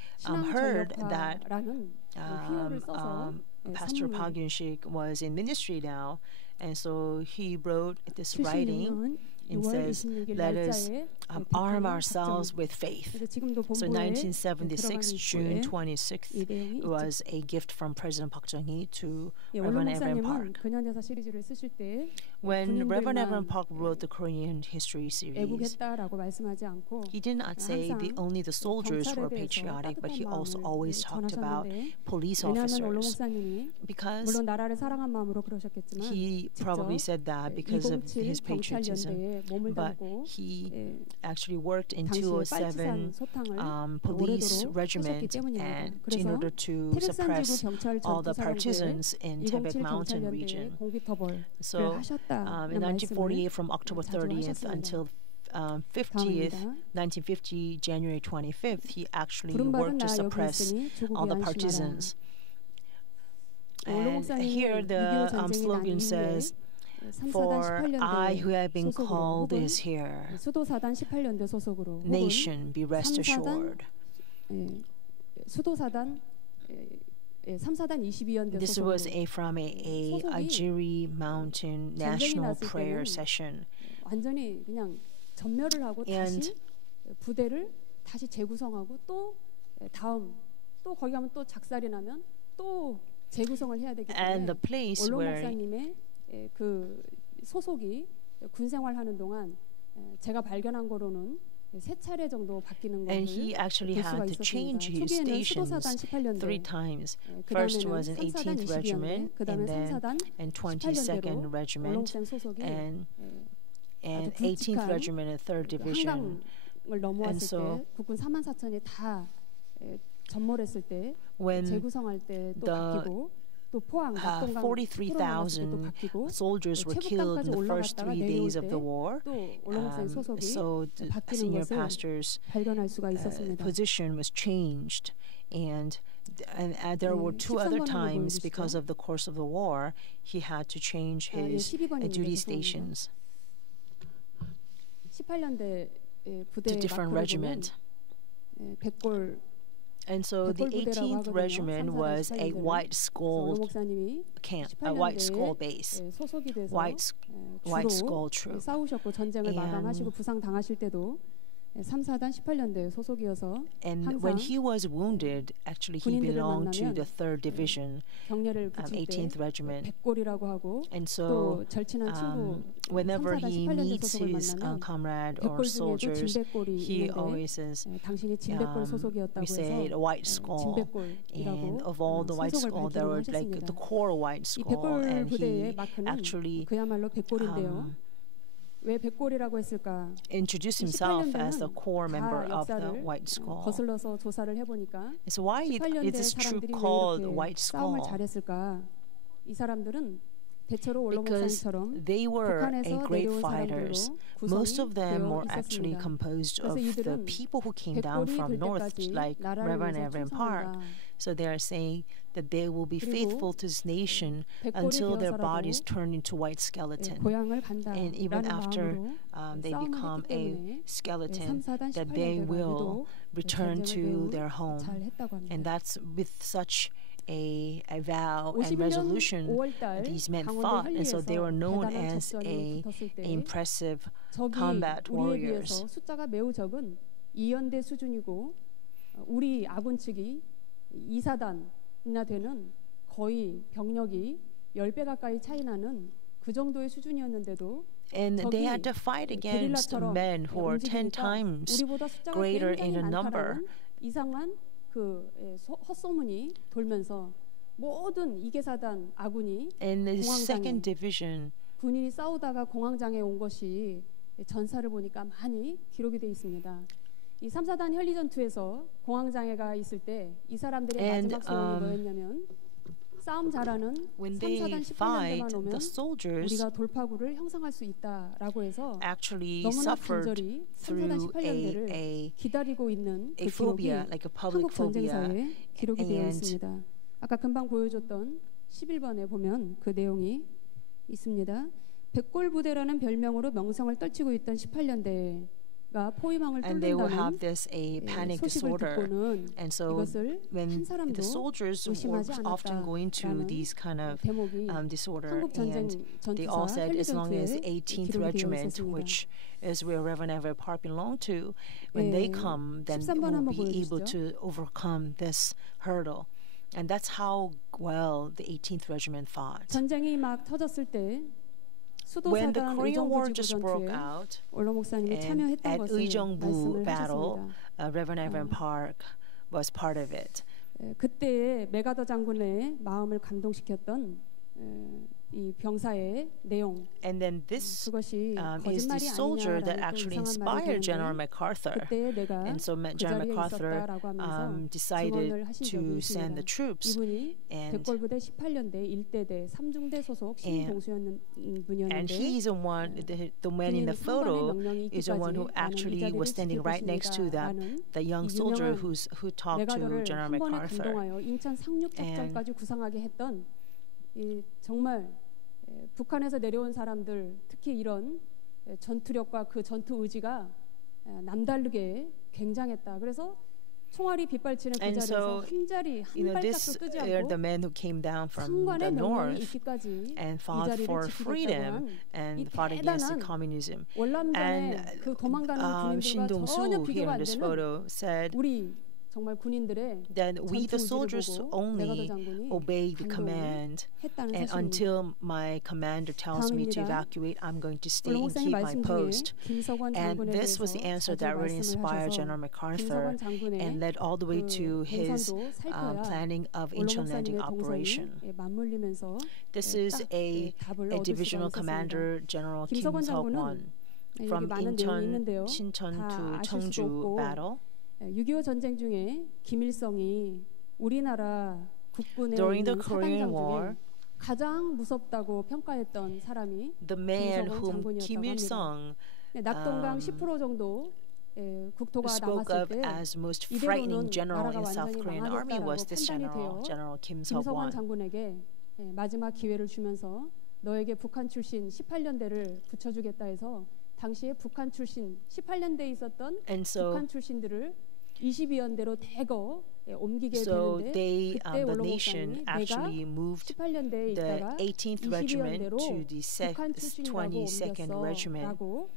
heard that 신앙전력화라는 휘호를 써서 Pastor Park Yun-sik was in ministry now, and so he wrote this writing, 71년 and 6월 says, 26일 let us 날짜에 arm ourselves with faith. 그래서 지금도 So 본부에 1976, June 들어가는 26th, 이 내용이 있죠. was a gift from President Park Chung-hee to 원로 Reverend Evan 목사님은 Park. 근현대사 시리즈를 쓰실 때 When Reverend Evan 군인들만 Park wrote the Korean history series, 애국했다라고 말씀하지 않고 he did not say only the soldiers were patriotic, but he also always talked about police 왜냐하면 원로 officers. 목사님이 Because 물론 나라를 사랑한 마음으로 그러셨겠지만 he probably said that because of his 2007 patriotism, 경찰연대에 몸을 but 담고 he actually worked in 당시에 207 빨치산 소탕을 police 오래도록 regiment 하셨기 때문입니다. and in 그래서 order to 태백산지구 suppress 경찰 all the 전투사령부에 partisans in Taebaek 207 Mountain 경찰연대에 region. 공비터벌을 So 하셨다는 in 1948, 말씀을 from October 자주 30th 하셨습니다. until 50th, 다음입니다. 1950, January 25th, he actually 부름받은 worked to 나 여기 suppress 있으니 조국이 all the 안심하라. partisans. 원로 And 목사님이 here 6.25 the 전쟁이 난 slogan 이후에 says, 3사단 "For I who 18년대 have been 소속으로 called 혹은 is here. 수도사단 18년대 소속으로 혹은 Nation, be rest 3사단 assured." 수도사단 3사단 22연대 This 소속으로 was from a 소속이 Ajiri Mountain 전쟁이 National 났을 Prayer 때는 Session. 완전히 그냥 전멸을 하고 And 다시 부대를 다시 재구성하고 또 다음 또 거기 가면 또 작살이 나면 또 재구성을 해야 되기 And 때문에 the place 원로 where 목사님의 그 소속이 군 생활하는 동안 제가 발견한 거로는 3차례 정도 바뀌는 것을 and he actually 볼 수가 had to change 있었습니다. his 초기에는 수도사단 stations 18년대 3 times. 그 First 다음에는 was in 3사단 18th Regiment, 22연대 그 다음에 and then 3사단 and 22nd 18년대로 Regiment, 원로목사님 소속이 and 아주 18th 굵직한 Regiment and 3rd Division. 한강을 넘어왔을 And so 때 국군 44,000이 다 전몰했을 때 when 재구성할 때 또 the 바뀌고 또 포항 낙동강 뚫어나갔을 때도 43,000 바뀌고 soldiers were killed in the first 3 days of the war. 또 원로목사님 소속이 So the 바뀌는 senior 것을 pastor's 발견할 수가 있었습니다. position was changed, and there were 2 other 13번 한번 times 보여주시죠. because of the course of the war he had to change his 12번입니다. duty 죄송합니다. stations 18년대 부대 to different 마크를 보면 regiment. 백골 And so the 18th regiment was a white skull 목사님이 camp, a white skull 18년대에 base, 소속이 돼서 white skull 주로 troop. 싸우셨고 전쟁을 And 마감하시고 부상 당하실 때도 3사단 18년대 소속이어서 And 항상 when he was wounded, actually he 군인들을 belonged to 만나면 the 3rd Division, 경례를 붙일 때 18th Regiment. 백골이라고 하고 And 또 so 절친한 친구 whenever 3사단 he 18년대 meets 소속을 his 만나면 comrade or 백골 중에도 soldiers, 진백골이 he 있는데 always says, 당신이 진백골 소속이었다고 we say 해서 a white skull. 진백골이라고 And of all the white 소속을 skull, there were like 발견하셨습니다. the core white 이 skull, 백골 and he 부대의 마크는 actually 그야말로 백골인데요. 왜 백골이라고 했을까? introduced himself as the 18년대는 core member 다 of the 역사를 white skull. 거슬러서 조사를 해보니까 So why is 18년대 this troop 사람들이 왜 called 이렇게 white 싸움을 skull? 잘했을까? 이 사람들은 대체로 원로 Because 목사님처럼 they were a 북한에서 great 내려온 fighters. 사람들로 Most of 구성이 them 되어 were actually 있었습니다. composed 그래서 of the 이들은 people who came down 백골이 from 될 north, 때까지 like 나라를 Reverend 위해서 Evan Park. 충성한다. So they are saying that they will be 그리고 faithful to this nation 백골이 until their 되어서라도 bodies turn into white skeleton. 고향을 간다라는 And even after 마음으로 they 싸움을 become 했기 a 때문에 skeleton, 3사단 that they 18년대가 will return to their home. 잘 했다고 합니다. And that's with such a vow and 51년 resolution 5월달 these men 강원도 fought, and so they were 현리에서 known 대단한 as 접전이 a 붙었을 때 impressive 적이 combat 우리에 warriors. 비해서 숫자가 매우 적은 2연대 수준이고 우리 아군 측이 2사단이나 되는 거의 병력이 10배 가까이 차이 나는 그 정도의 수준이었는데도 And they 적이 had to fight against 게릴라처럼 men who are 10 움직이니까 times 우리보다 숫자가 greater 굉장히 in a number. 많다라는 이상한 그 헛소문이 돌면서 모든 이계사단 아군이 In the 공황장애. second division, 군인이 싸우다가 공황장애 온 것이 전사를 보니까 많이 기록이 되어 있습니다. 이 3사단 현리전투에서 공황장애가 있을 때 이 사람들의 And, 마지막 소원이 뭐였냐면 싸움 잘하는 when they 3사단 fight, 18년대만 오면 the soldiers 우리가 돌파구를 형성할 수 있다라고 해서 actually 너무나 suffered 간절히 3사단 through 18년대를 a 기다리고 있는 그 a 기록이 phobia, like a public 한국 phobia. 전쟁사에 기록이 되어 And 있습니다. 아까 금방 보여줬던 11번에 보면 그 내용이 있습니다. 백골 부대라는 별명으로 명성을 떨치고 있던 18년대에 포위망을 and they will have 뚫는다는 this a panic 소식을 disorder. 듣고는 And so 이것을 when 한 사람도 the soldiers were 의심하지 often going to 않았다라는 these kind of 대목이 disorder, 한국 전쟁 and they all 전투사 said as long as the 헬리 18th 전투에 기록이 되어 Regiment, 있었습니다. which is where Reverend Everett Park belonged to, when they come, then 13번 we'll 한번 be able 보여주시죠. to overcome this hurdle. And that's how well the 18th Regiment fought. 전쟁이 막 터졌을 때 When the 수도사단 Korean War 의정부 just 지구 broke 전투에 out, 올로 목사님이 and 참여했던 at 것을 Uijeongbu 말씀을 battle, 하셨습니다. Reverend Everett Park was part of it. 그때의 메가더 장군의 마음을 감동시켰던 이 병사의 내용, And then this 그것이 is the 거짓말이 soldier that 아니냐라는 또 actually 이상한 말이 inspired General 되는데 MacArthur. 그때 내가 And so 그 General 자리에 MacArthur 있었다라고 하면서 decided 증언을 하신 적이 to send the 있습니다. troops. 이분이 And 백골부대 18년대 1대대 3중대 소속 신동수였는 and 분이었는데 he's the one, the man in the photo is the one who actually was standing right next to the young soldier who talked to 메가더를 General 한 번에 MacArthur. 감동하여 인천 상륙 작전까지 구상하게 했던 이 정말 북한에서 내려온 사람들, 특히 이런 전투력과 그 전투 의지가 남다르게 굉장했다. 그래서 총알이 빗발치는 그 And 자리에서 so, 한 자리 한 You know, this 발짝도 뜨지 are 않고 the men who came down from the 상관의 명령이 north 있기까지 and 이 fought 자리를 for 지키겠다고 freedom 한 and 이 fought against the 대단한 communism. 월남전에 And 그 도망가는 군인들과 Shin 전혀 Dong-soo 비교가 here in 안 this 되는 photo said 우리 정말 군인들의 that we the 전투 soldiers 의지를 보고 메가더 only 장군이 obey the 감동을 command, 했다는 and 사실입니다. until my commander tells me to 다음입니다. evacuate, I'm going to stay 올로 and 목사님 keep my 말씀 중에 post. 김석원 And 장군에 this was 대해서 the answer 자주 that really 말씀을 inspired 하셔서 General MacArthur 김석원 장군의 and led all the way to his 공산도 살펴야 planning of 올로 inland landing 목사님의 operation. 동선이 맞물리면서 This is 딱 a 답을 얻을 수가 divisional 있었습니다. commander, General Kim 김석원 Seok-won, 장군은 from 여기 많은 내용이 있는데요. Incheon 다 to 아실 수도 Cheongju 없고 battle. 6.25 전쟁 중에 김일성이 우리나라 국군에 During the 있는 Korean 사단장 War, 중에 가장 무섭다고 평가했던 사람이 the man 김석원 whom 장군이었다고 Kim Il-sung 낙동강 10% 정도 국토가 spoke 남았을 of 때 as most 이대로는 frightening general 나라가 in South 완전히 Korean army 망하겠다라고 was this 판단이 general, 되어 General Kim 김석원 Seok-won. 장군에게 마지막 기회를 주면서 너에게 북한 출신 18년대를 붙여주겠다 해서 당시에 북한 출신 18년대에 있었던 And so, 북한 출신들을 22연대로 대거 옮기게 so 되는데 they, 그때 the 올로 nation 목사님이 내가 actually moved 18년대에 the 있다가 18th Regiment 22연대로 to the 북한 출신이라고 22nd Regiment, 옮겼어라고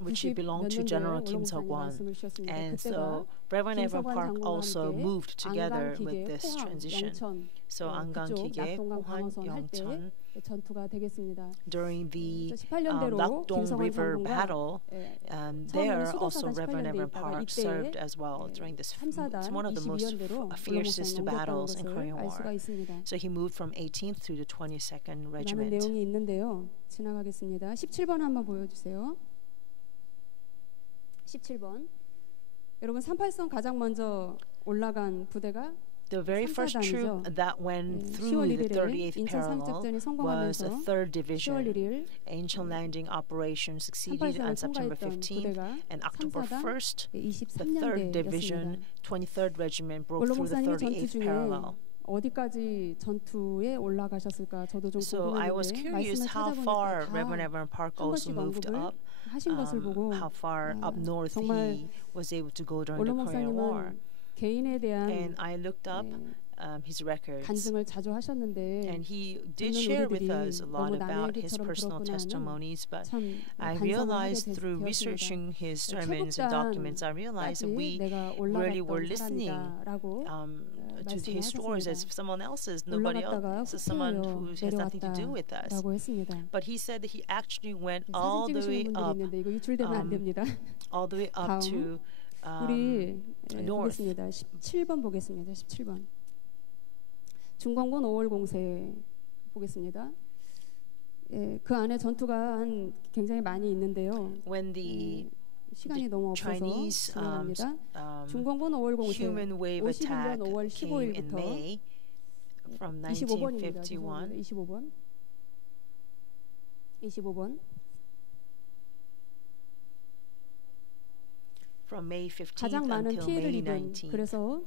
which belonged to General Kim Seok-won. And so Reverend Everett Park also moved together with this transition. So Angang Kige, Pohang, Yongcheon, 전투가 되겠습니다. during the 18년대로 Nakdong 김성환 River 장군과 battle, there also Reverend Everett Park served 이때 as well during this. 3사단 It's one of the most 22연대로 fiercest battles in Korean 알 수가 War. 있습니다. So he moved from 18th to the 22nd 많은 Regiment. 내용이 있는데요. 지나가겠습니다. 17번 한번 보여주세요. 17번. 여러분 38선 가장 먼저 올라간 부대가 The very first troop that went through 10월 the 1일에 38th 인천 parallel 상륙작전이 was 성공하면서 the 3rd 10월 Division. 1일 Incheon landing operation succeeded 38선을 on September 통과했던 15th, 부대가 and October 3사단 1st, the 3rd Division, 23년대였습니다. 23rd Regiment broke 올로 through the 목사님이 전투 38th 중에 parallel. 어디까지 전투에 올라가셨을까 저도 좀 So I was 궁금했는데 curious 말씀을 how far 찾아보니까 Reverend 다 Everett Park 한 also 번씩 moved 언급을 up, 하신 것을 보고 how far up north 정말 he was able to go during 올로 the Korean War. 목사님은 개인에 대한 And I looked up his records. 간증을 자주 하셨는데 And he did 듣는 share with 우리들이 us a lot 너무 남의 about his 얘기처럼 personal 들었구나 하는 testimonies, but 참 I 반성을 하게 realized through 되었습니다. researching his sermons and documents, I realized that we 내가 really were 올라갔던 listening 사람이다라고 to his stories as someone else's, nobody 올라갔다가 else, as someone 후퇴하여 who has nothing to do with us. 내려왔다라고 했습니다. But he said that he actually went all 사진 the way 찍으시는 분들이 up, 있는데 이거 유출되면 안 됩니다. all the way up to 우리 north. 보겠습니다. 17번 보겠습니다. 17번. 중광군 5월 공세 보겠습니다. 그 안에 전투가 굉장히 많이 있는데요. When the 시간이 너무 없어서 Chinese 지나갑니다. 중광군 5월 공세 human wave attack 51년 5월 came in 15일부터 May from 25번입니다. 1951. 25번. From May 15th 가장 많은 until 피해를 May 입은 19th. 그래서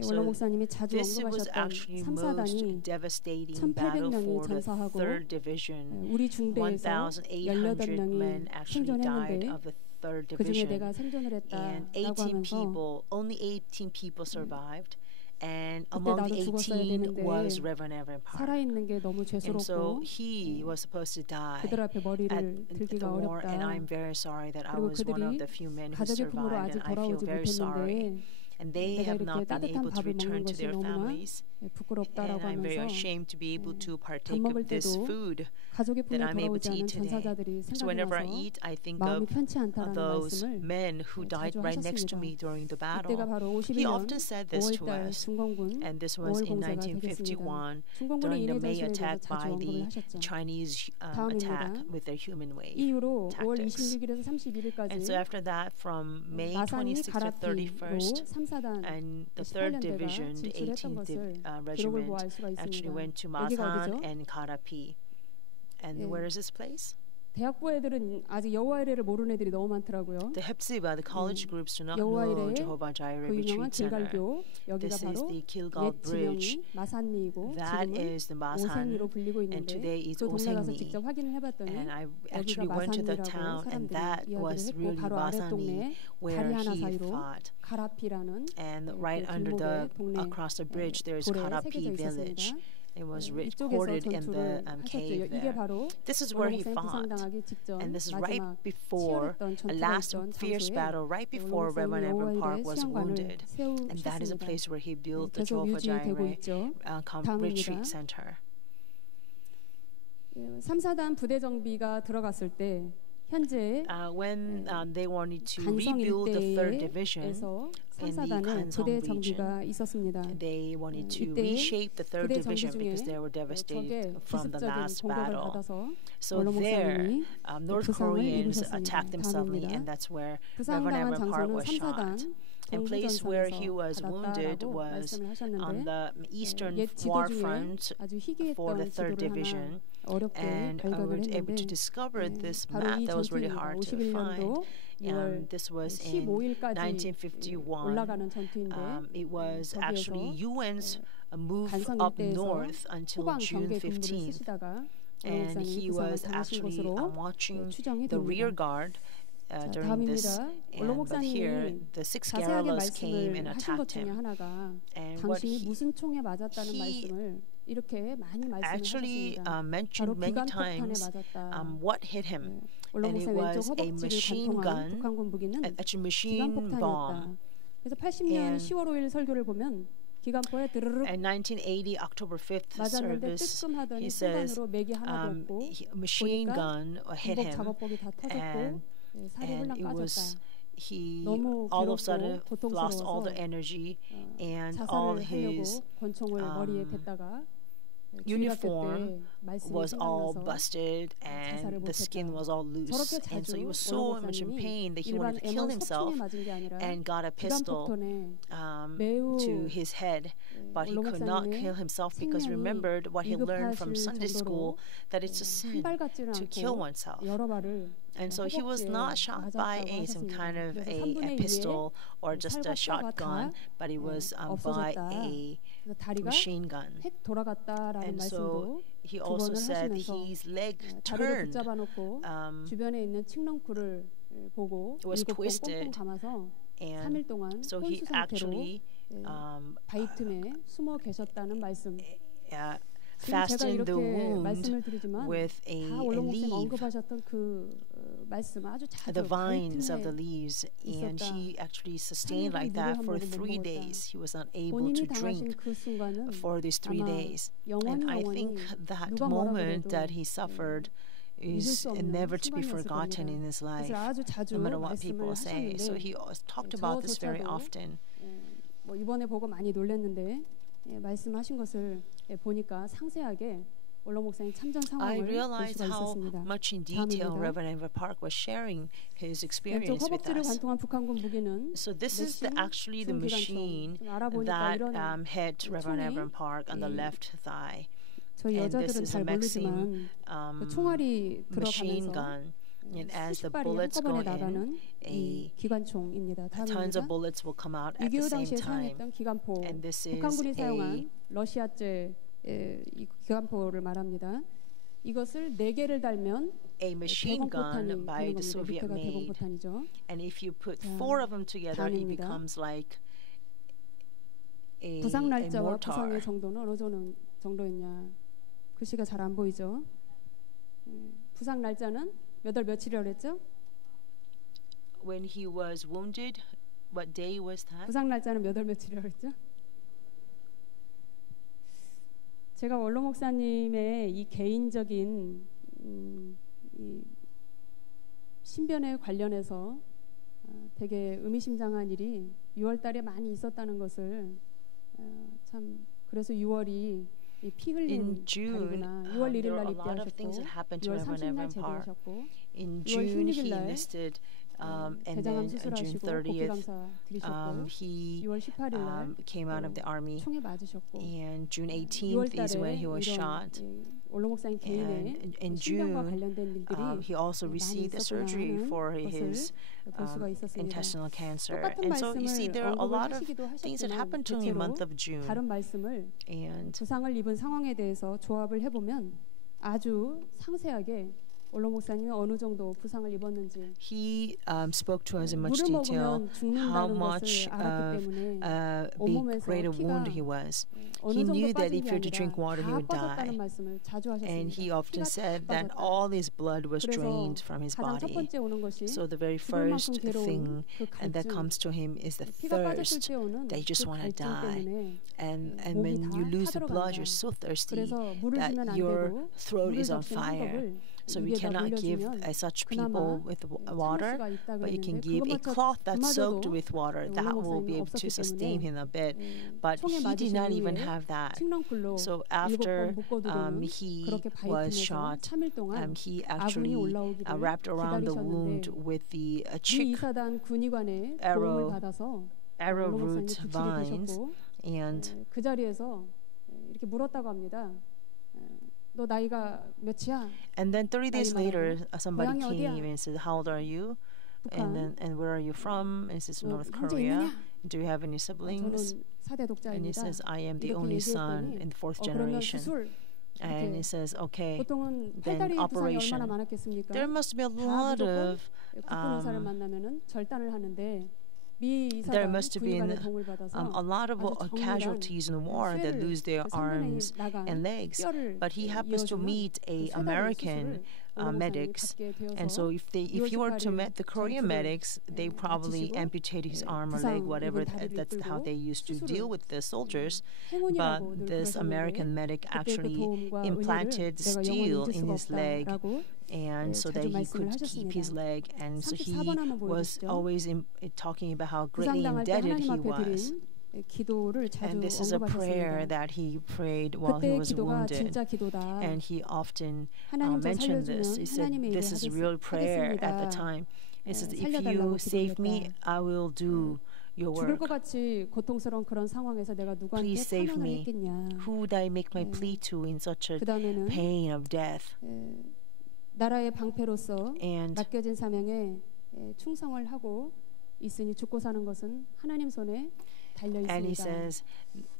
So 올로 목사님이 자주 this was 언급하셨던 actually 3사단이 most devastating battle 1800명이 for the 전사하고 3rd Division. 우리 중대에서 1,800 men 18명이 actually died 생존했는데 of the 3rd 그중에 Division, 내가 생존을 and 했다라고 18 하면서 people, only 18 people survived, and 그때 among 나도 the 죽었어야 18 되는데 was Reverend Evan Park. 살아있는 게 너무 And so 죄스럽고 he was supposed to die 그들 앞에 머리를 at 들기가 the war, and 어렵다. I'm very sorry that I 그리고 was one of 그들이 the few men who 가족의 품으로 survived, 아직 and I feel 돌아오지 very sorry. 못했는데 And they 내가 have 이렇게 not been 따뜻한 able to 밥을 return 먹는 to 것이 their 너무나 families. 부끄럽다라고 And I'm very 하면서 ashamed to be able to 밥 partake 먹을 of this 때도 food 가족의 품에 that I'm able 돌아오지 to 않은 eat today. 전사자들이 So 생각이 whenever I 나서 eat, I think 마음이 of 편치 않다라는 those 말씀을 men who died 자주 right next to 하셨습니다. me during the 이때가 battle. 바로 He 51년 often said this to 5월달 us, 중공군 and this was 5월 in 공세가 되겠습니다. 1951 중공군의 during the 인해 May 전술에 대해서 attack 자주 by 언급을 the 하셨죠. Chinese 다음입니다. attack with their human wave 이후로 5월 tactics. 26일에서 31일까지 And so after that, from May 마산이 26th to 가라피로 31st, 3사단 and the 3rd 18년대가 Division, the 진출했던 18th 것을 기록을 Regiment, 보아 알 수가 actually 있습니다. went to 여기가 Masan 어디죠? and Karapi. And 예. where is this place? 대학부 애들은 아직 여호와 이레를 모르는 애들이 너무 많더라고요. The Hepzibah, the college groups do not 여호와 know 이레의 Jehovah Jireh 그 유명한 Retreat Center. 길갈교 여기가 This is 바로 the Gilgal 옛 Bridge. 지명이 마산리이고 That 지금은 is the Masan, 오생리로 불리고 and 있는데 today is 그 동네 가서 Osengni. 직접 확인을 해봤더니 And I 여기가 actually went to the 마산리라고 town, and 사람들이 that was 이야기를 했고 really 바로 아래 Masani, 동네에 where 다리 하나 he 사이로 fought. 가라피라는 And 그 right under 길목에 동네 across the bridge, there's 돌에 Karapi 새겨져 village. 있었습니다. It was 이쪽에서 recorded in the 전투를 하셨죠. cave 이게 there. 바로 This is where he 원로목사님 fought. 부상당하기 직전 And this is right 마지막 before 치열했던 a 전투가 last 있던 fierce 장소에 battle, right before 원로목사님이 Reverend Evan Park 여호와 was 이레 wounded. 수양관을 And that is a 세우셨습니다. place where he built the 계속 Jehovah 유지되고 Jireh 있죠. retreat 다음입니다. center. 3사단 부대 정비가 들어갔을 때 현재 When they wanted to 간성 rebuild the 3rd Division 일대에서 in the 3사단에 Kansong 부대 region, 정비가 있었습니다. they wanted to 이때 reshape the 3rd 부대 정비 Division because 중에 they were devastated 적의 from the 기습적인 last 공격을 battle. 받아서 So 원로 there, 목사님이 North 부상을 Koreans 입으셨습니다. attacked them suddenly, 다음입니다. and that's where Reverend 부상당한 Evan Park 장소는 was shot. 3사단 And place where he 동부전선에서 was wounded 받았다라고 was 말씀을 하셨는데 on the eastern 옛 지도 war 중에 front 아주 for the 희귀했던 3rd 지도를 Division. 하나 어렵게 And I 발견을 was able to 했는데 discover this 바로 map 이 that was really 전투입니다. hard to find. 51년도 6월 This was in 15일까지 1951. 올라가는 전투인데 It was actually 거기에서 UN's move 간성 up 일대에서 north until 후방 June 경계 근무를 15th. 쓰시다가 And he 부상을 was 당하신 actually 것으로 watching 추정이 the rear 됩니다. guard 자, during this. 다음입니다. 원로 But here, 목사님이 the six 자세하게 guerrillas came and 말씀을 하신 것 attacked 중에 him. 하나가 And what 당신이 he 무슨 총에 맞았다는 he 말씀을 이렇게 많이 말씀을 actually 하셨습니다. 바로 mentioned many 기관 폭탄에 times 맞았다. what hit him. 원로 And it 목사님 왼쪽 was a 허벅지를 machine 관통한 gun, 북한군 무기는 actually 기관 machine 폭탄이었다. bomb. 그래서 80년 And 10월 5일 설교를 보면 기관포에 드르륵 And 1980 October 5th 맞았는데 service, 뜨끔하더니 he says 순간으로 맥이 하나도 없고 machine 보니까 gun hit 군복 him, 작업복이 다 터졌고 살이 and 훌랑 it was 빠졌다. he 너무 all of a sudden 괴롭고 lost all the 고통스러워서 energy and all 자살을 his 하려고 권총을 머리에 댔다가 uniform was all busted and the skin was all loose, and so he was so much in pain that he wanted to kill himself and got a pistol to his head, but he could not kill himself because he remembered what he learned from Sunday school, that it's a sin to kill oneself. And so he was not shot by some kind of a pistol or just a shotgun, but it was by a machine gun. And so he also said his leg 다리를 turned, 붙잡아놓고 주변에 있는 칡넝쿨을 보고 was 7번 꽁꽁 twisted, 감아서 and 3일 동안 so he 혼수 상태로 actually 바위 틈에 숨어 계셨다는 말씀. 지금 제가 fastened the 이렇게 wound 말씀을 드리지만 with a 다 원로 목사님 leaf, 언급하셨던 그 말씀 아주 자주 the 바위 vines of the 틈에 leaves, and 있었다. he actually sustained like 물을 that 한 for 모금 못 3 먹었다. days. He was not able 본인이 to 당하신 drink 그 순간은 for these 3 아마 days. 영원히 And I 영원히 think that 누가 뭐라 moment 그래도 that he suffered 잊을 is 수 없는 never to be 순간이었을 forgotten 겁니다. in his life, 그래서 아주 자주 no matter what people 말씀을 say. So 하셨는데 he talked about this very 저조차도 often. 뭐 이번에 보고 많이 놀랐는데 말씀하신 것을 보니까 상세하게 원로 목사님 참전 I 상황을 볼 realized 수가 how 있었습니다. much in detail 다음입니다. Reverend Evan Park was sharing his 왼쪽 experience with 허벅지를 us. 관통한 북한군 무기는 So this is 메신 actually the machine 좀 알아보니까 that 이런 hit Reverend 총이 Evan Park on the 이 left thigh. 저희 And this 여자들은 is 잘 a Maxim 모르지만 그 총알이 machine 들어가면서 gun. And as 수십 the 발이 bullets go 한꺼번에 나가는 in, 이 기관총입니다. tons of 다음입니다. bullets will come out at the 6.25 same 당시에 time. 사용했던 기관포, And this is 북한군이 a 사용한 러시아제 이 기관포를 말합니다. 이것을 4개를 달면 a machine gun 대공포탄이 by 되는 the 겁니다. Soviet 밑에가 made. 대공포탄이죠. And if you put 4 of them together, it 다음입니다. becomes like a 부상 날짜와 mortar. 부상의 정도는 어느 정도였냐? 글씨가 잘 안 보이죠. 부상 날짜는 몇 월 며칠이라고 했죠? When he was wounded, what day was that? 부상 날짜는 몇 월 며칠이라고 했죠? 제가 원로 목사님의 이 개인적인 이 신변에 관련해서 되게 의미심장한 일이 6월 달에 많이 있었다는 것을 참 그래서 6월이 피 흘린 달이구나. 6월 1일 날 입대하셨고 6월 30일 제대하셨고 In 6월 June 16일 he 날 enlisted, and 대장암 then on June 수술하시고 30th 복귀감사 들으셨고 he 6월 18일 날 came out of the army, 총에 맞으셨고 and June 6월 18th is when 달에 he was 이런 shot. 원로 목사님 개인의 And in 신병과 June, 관련된 일들이 he also 많이 received the 있었구나 surgery 하는 for 것을 his 볼 수가 있었습니다. intestinal cancer. 똑같은 And so you see, 말씀을 there are a 언급을 lot of 하시기도 things that 하셨지만 happened to him in the month 대체로 of June. 다른 말씀을 And 부상을 입은 상황에 대해서 조합을 해보면 아주 상세하게 원로 목사님이 어느 정도 부상을 입었는지 he spoke to us in much 물을 detail 먹으면 how 죽는다는 much 것을 알았기 of 때문에 big 온몸에서 great a 피가 wound he was. 어느 He 정도 knew that 빠진 if 게 he were to drink water, he 아니라 would 다 빠졌다는 die. 말씀을 자주 And he 하셨습니다. often 피가 said 다 that 빠졌다. all his blood was 그래서 drained from his 가장 첫 body. 번째 오는 것이 So the very 죽을 만큼 first 괴로운 thing 그 and that 갈증, comes to him is the 피가 빠졌을 thirst 때 오는 that you just 그 want to 갈증 die. 때문에 And 목이 when 다 you lose the blood, 타들어간다. you're so thirsty 그래서 물을 that 주면 안 your 되고 throat 물을 is on 적신 한 fire. 컵을 So we 입에다 cannot give 물려주면 such 그나마 people with 참을 water, 수가 있다 but you can 그랬는데 give a 그것마저 cloth that's soaked 그마저도 with water. 원로 That will be 목사님은 able to 없었기 sustain 때문에 him a bit. But 총에 he did 맞으신 not even 후에 have that. 칡랑풀로 So 7번 after 묶어두고는 he 그렇게 was 바이틈에서 shot, 3일 동안 he 아군이 actually 올라오기를 wrapped around the wound 기다리셨는데 with the 이 chick 이사단 군의관의 arrow- 도움을 받아서 arrowroot 원로 목사님이 vines, 구출이 되셨고 and 그 자리에서 이렇게 물었다고 합니다. 너 나이가 몇이야? and then 30 days 나이 later, 말하고, somebody 고향이 어디야? came and said, "How old are you?" And where are you from? And he says, 너 North 형제 Korea. 있느냐? Do you have any siblings? 저는 4대 And he 독자입니다. says, I am the 이렇게 only son 얘기했더니 in the fourth 그러면 generation. 수술 And 이렇게 he says, okay, 보통은 then 팔다리 부상이 얼마나 operation. 많았겠습니까? There must be a 다 lot 무조건 of 국군 의사를 만나면은 절단을 하는데 미 there 이사단 must have been 군의관의 도움을 받아서 a lot of 아주 정밀한 casualties in the war that 쇠를 lose their 그 3분의 1 arms 나간 and legs. 뼈를 But he happens to 이어주는 meet a 그 쇠다리 American 수술을 원로 목사님이 medics. 받게 되어서 And so if he were to meet the Korean 전투를 medics, they probably 마치시고 amputate his arm or 부상 leg, whatever. 입은 다리를 That's how 끌고 they used to 수술을 deal with the soldiers. 행운이라고 But 늘 this American 그러셨는데 medic 그때 그 actually 도움과 implanted 은혜를 내가 영원히 steel 잊을 in 수가 his leg, 없다라고 and so that 자주 he 말씀을 could keep his 하셨습니다. leg. And so he 34번 한번 was 보여주시죠. always talking about how greatly 부상당할 때 indebted 하나님 he 앞에 was. 드린 기도를 자주 And this is a prayer 언급하셨습니다. that he prayed while he 그때의 was 기도가 wounded. 진짜 기도다. And he often 하나님 저 mentioned this. 살려주면 He said, 하나님의 일을 this is real prayer at the 하겠습니다. time. He says, if 살려달라고 you save me, 기도했다. I will do your 죽을 것 work. 같이 고통스러운 그런 상황에서 내가 누구한테 Please save 탄원을 me. 했겠냐. Who would I make my plea to in such a 그 다음에는 pain of death? 나라의 방패로서 And 맡겨진 사명에 충성을 하고 있으니 죽고 사는 것은 하나님 손에 달려 he 있습니다. says,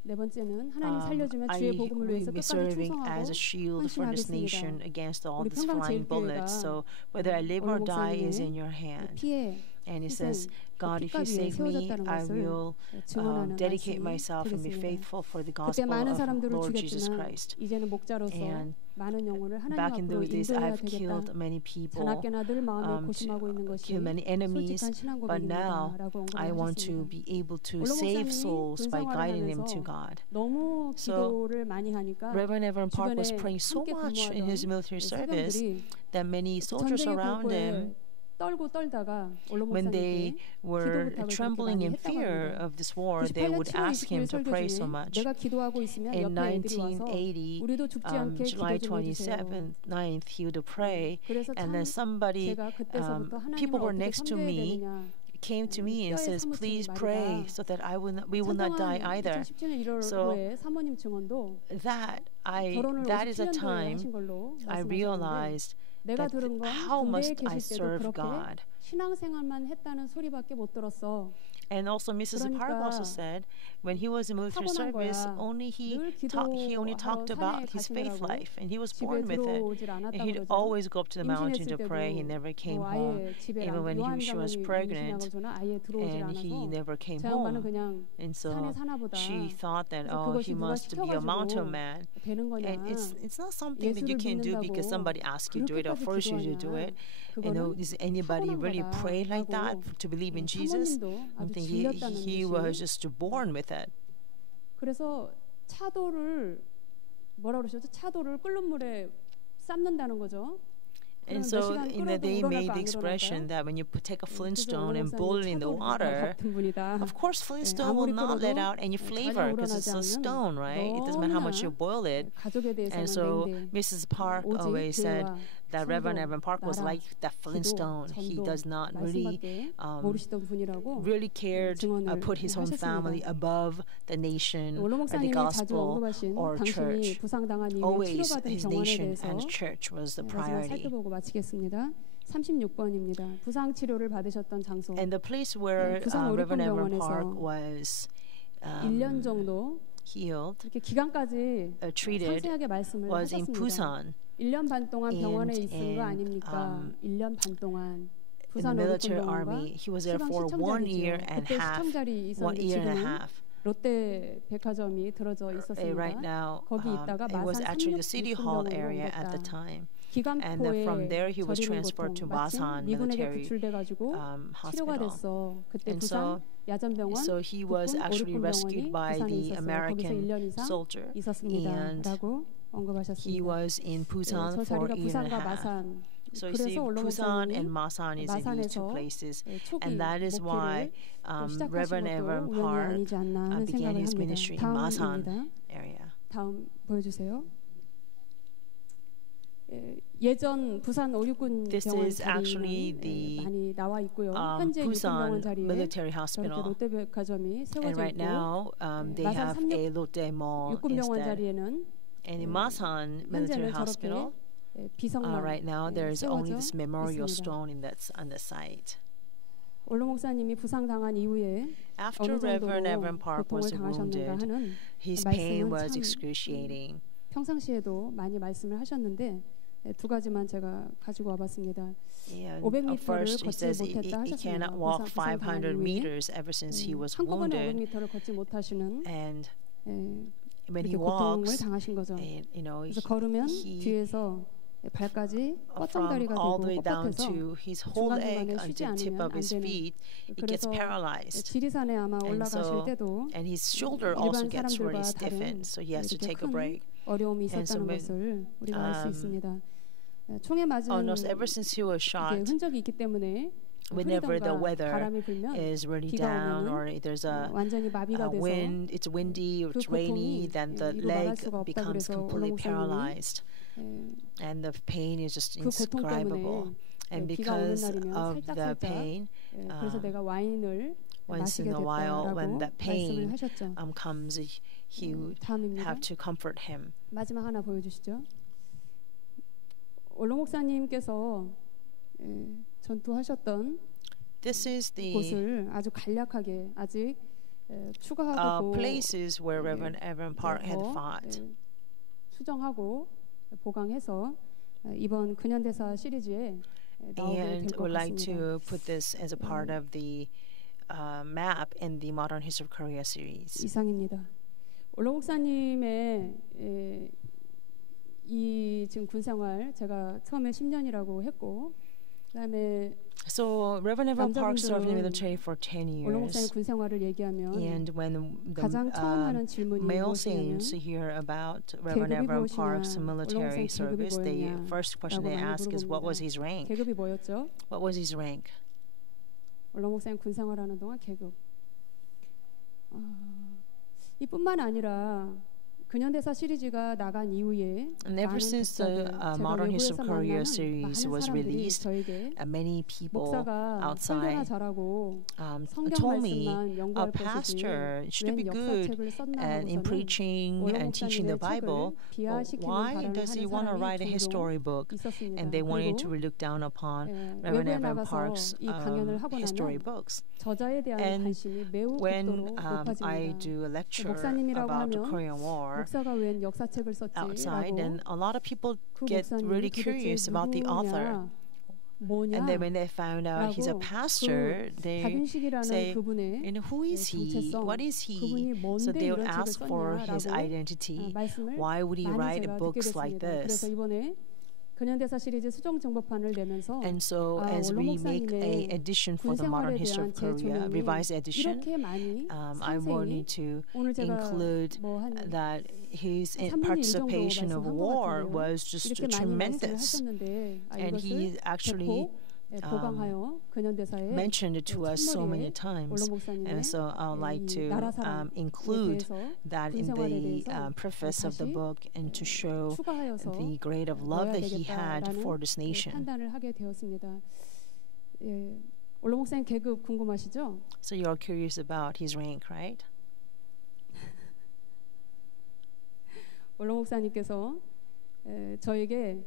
네 번째는 하나님 살려주면 I 주의 복음을 will 위해서 be 끝까지 serving 충성하고 as a shield for this nation 헌신하겠습니다. against all 우리 these 평강 flying bullets. 제일교회가 So whether I live or 원로 die is 목사님의 in your hand. 피해 And he 희생, says, God, if you 핏값 위에 save me, 세워졌다는 I 것을 will 증언하는 dedicate 말씀을 myself and be 드리겠습니다. faithful for the 그때 gospel 많은 of 사람들을 Lord Jesus 죽였지만 Christ. 이제는 목자로서 And 많은 영혼을 하나님 back in 앞으로 those days, 인도해야 I've 되겠다. killed many people, 자나깨나 늘 마음에 to 고심하고 있는 것이 kill many enemies, 솔직한 신앙 but now 고백입니다라고 I want to 언급하셨습니다. be able to 원로 save 목사님이 souls by 군생활을 guiding them to 하면서 God. 너무 So, 기도를 많이 하니까 Reverend Evan Park was 주변에 praying so 함께 much in his 근무하던 military service 사병들이 that many soldiers 전쟁의 around him, 공포에 떨고 떨다가 원로 when they 목사님께 were 기도 부탁을 trembling 그렇게 in 많이 했다고 fear 합니다. of this war, they 98년 would 7월 ask him 20일 to 설교 pray so 중에 much. 내가 기도하고 있으면 In 옆에 애들이 와서 1980, 우리도 죽지 않게 기도 July 좀 해주세요. 27th, 9th, he would pray, 그래서 and 참 then somebody, 제가 그때서부터 people 하나님을 were 어떻게 next to 섬겨야 me, 되느냐 came to me and 뼈에 says, 사무치는 please 말이다. pray so that we will not die 찬송한 either. 2017년 1월 So, 5에 사모님 증언도 That is a 57년도에 time 하신 걸로 I 말씀하셨는데 realized 내가 that 들은 건 how 군대에 must I 계실 때도 serve 그렇게 God. 신앙생활만 했다는 소리밖에 못 들었어. And also, Mrs. Park also said when he was in military service, he only talked about his faith life, and he was born with it. And he'd always go up to the mountain to pray. He never came home, even when she was pregnant, and he never came home. And so she thought that, oh, he must be a mountain man. And it's not something that you can do because somebody asks you to do it or force you to do it. Does anybody really pray like that to believe in Jesus? I think he was just born with it. 그래서 차도를 뭐라 그러셨죠? 차도를 끓는 물에 삶는다는 거죠. And so they made the expression that when you take a flintstone and boil it in the water, of course flintstone will not let out any flavor because it's a stone, right? It doesn't matter how much you boil it. And so Mrs. Park always said that Reverend Evan Park was like that flintstone. He does not really cared put his own family above the nation or the gospel or church. Always his nation and church was the priority. 마치겠습니다. 36번입니다. 부상 치료를 받으셨던 장소. And the place where Reverend Evan Park was 1년 정도 healed, 이렇게 기간까지 상세하게 말씀을 was in 하셨습니다. Busan. 1년 반 동안 병원에 있은 거 아닙니까? 1년 반 동안 부산 어린이병원과 he was there for 1 year and a half. 1 year and a half. 롯데 백화점이 들어져 있었습니다. Right now, 거기 있다가 it was 마산 actually the city hall area at the time. And from there he was transferred to Masan military hospital. So he was actually rescued by the American soldier, and he was in Busan for a year and a half. So you see, Busan and Masan is in these two places, and that is why Reverend Evan Park began his ministry in Masan area. 다음 보여주세요. 예전 부산 569군 병원 자리에 많이 나와 있고요. 현재 육군병원 자리에 롯데백화점이 세워져 있고 마산 36 육군병원 자리에는 현재는 저렇게 비석만 right now there is only this memorial stone on the site. 올로 목사님이 부상당한 이후에 After Reverend Evan Park was wounded, his pain was excruciating. 평상시에도 많이 말씀을 하셨는데 두 가지만 제가 가지고 와봤습니다. 500m를 걷지 못했다 하셨습니다. 부상 당한 이후에 한꺼번에 500m를 걷지 못하시는 이렇게 고통을 당하신 거죠. 그래서 걸으면 뒤에서 발까지 뻗정다리가 되고 뻣뻣해서 중간중간에 쉬지 않으면 안 되는 그래서 지리산에 아마 올라가실 때도 일반 사람들과 다른 이렇게 큰 어려움이 있었다는 것을 우리가 알 수 있습니다. 총에 맞은 흔적이 있기 때문에 whenever the weather is really down or there's a wind, it's windy or it's rainy, then the leg becomes completely paralyzed. And the pain is just indescribable. And because of the pain, once in a while, when that pain comes, you have to comfort him. 마지막 하나 보여주시죠. 올로 목사님께서 전투하셨던 곳을 아주 간략하게 아직 추가하고 places where Reverend Evan Park had fought. 수정하고 보강해서 이번 근현대사 시리즈에 나오게 될 것 would like 같습니다. to put this as a part of the map in the Modern History of Korea series. 이상입니다. 올로 목사님의 이 지금 군 생활 제가 처음에 10년이라고 했고 그다음에 So Reverend Evan Park served in the military for 10 올로 목사님 years. 군 생활을 얘기하면 And when 가장 처음 하는 질문이 male 무엇이냐면 saints hear about Reverend Evan Park's military service, the first question they ask is, what was his rank? 계급이 뭐였죠? What was his rank? 올로 목사님 군 생활하는 동안 계급. 이뿐만 아니라 근현대사 시리즈가 나간 이후에 And ever 많은 since the 독자들, 제가 Modern History 외부에서 of Korea 만나는 series 많은 was 사람들이 released, 저에게 many people 목사가 설교나 outside 잘하고 성경 told me 말씀만 a 연구할 것이지 pastor should 웬 be good 역사책을 썼나 and in 하고서는 preaching and teaching the 올롱 Bible. 목사님의 책을 비하시키는 Why 발언을 does he 하는 want to write a 사람이 history 종종 book? 있었습니다. And they wanted to 그리고 look down upon 외부에 Reverend Evan 나가서 Park's 이 강연을 하고 history 나면 books. 저자에 대한 And 관심이 매우 When 극도로 I 높아집니다. do a lecture 목사님이라고 about the 하면 Korean War 목사가 웬 역사책을 outside, 썼지라고 and a lot of people 그 get 목사님이 really 도대체 curious about the author. 뭐냐 And then when they found out he's a 라고 pastor, 그 they 다빈식이라는 say, 그분의 who is he? 정체성, What is he? 그분이 So 뭔데 they would 이런 책을 ask for his 썼냐라고 identity. 말씀을 Why would he 많이 write 제가 듣게 books like 됐습니다. 그래서 this? 이번에 근현대사 시리즈 수정 정보판을 내면서 And so as 올롱 we make a 목사님의 edition for 군 the Modern 생활에 History 대한 of 제 Korea, 조명이 revised edition, 이렇게 많이 I wanted 상세히 to 오늘 제가 include 뭐한 that his 3분의 1 정도 participation of 말씀한 것 war 같은데요. was just 이렇게 많이 tremendous. 말씀하셨는데 And he 이것을 actually 보강하여 근현대사에 mentioned it to us so many times. 올롱 목사님의 And so I would like 이 to 나라 사랑에 include 대해서 that in 군생활에 the 대해서 preface of the 다시 book and to show 추가하여서 the grade of love 넣어야 that he had 되겠다라는 for this nation. 판단을 하게 되었습니다. 예, 올롱 목사님 계급 궁금하시죠? So you're curious about his rank, right? 올롱 목사님께서 저에게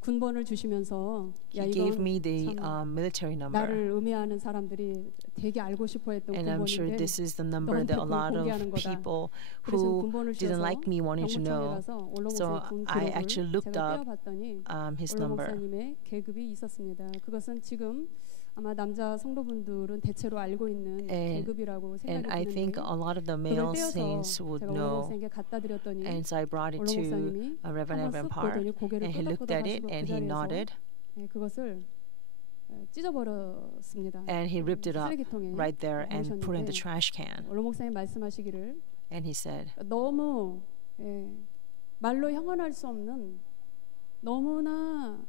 군번을 주시면서 야 He gave 이건 me the 참 military number. 나를 의미하는 사람들이 되게 알고 싶어했던 And I'm sure 군번인데 this is the number that a lot of people 그래서 who 군번을 didn't 주셔서 like me wanted to 병무청에 know. 가서 올롱 So 목사님 군 I actually 기록을 looked 제가 up 떼어봤더니 his 올롱 number. 목사님의 계급이 있었습니다. 그것은 지금 아마 남자 성도분들은 대체로 알고 있는 계급이라고 And 생각이 I think 드는데 a lot of the 그걸 male 떼어서 saints would 제가 올롱 know. 목사님께 갖다 드렸더니 And so I brought it 올롱 to 목사님이 Reverend 한번 Evan 쓱 Park, 보더니 고개를 and he looked at it 끄덕끄덕 and 하시고 he 그 nodded, 자리에서 그것을 찢어버렸습니다. and he ripped it up 쓰레기통에 right there and put it in the 버리셨는데 trash can. 올롱 목사님 말씀하시기를 And he said, 너무 말로 형언할 수 없는 너무나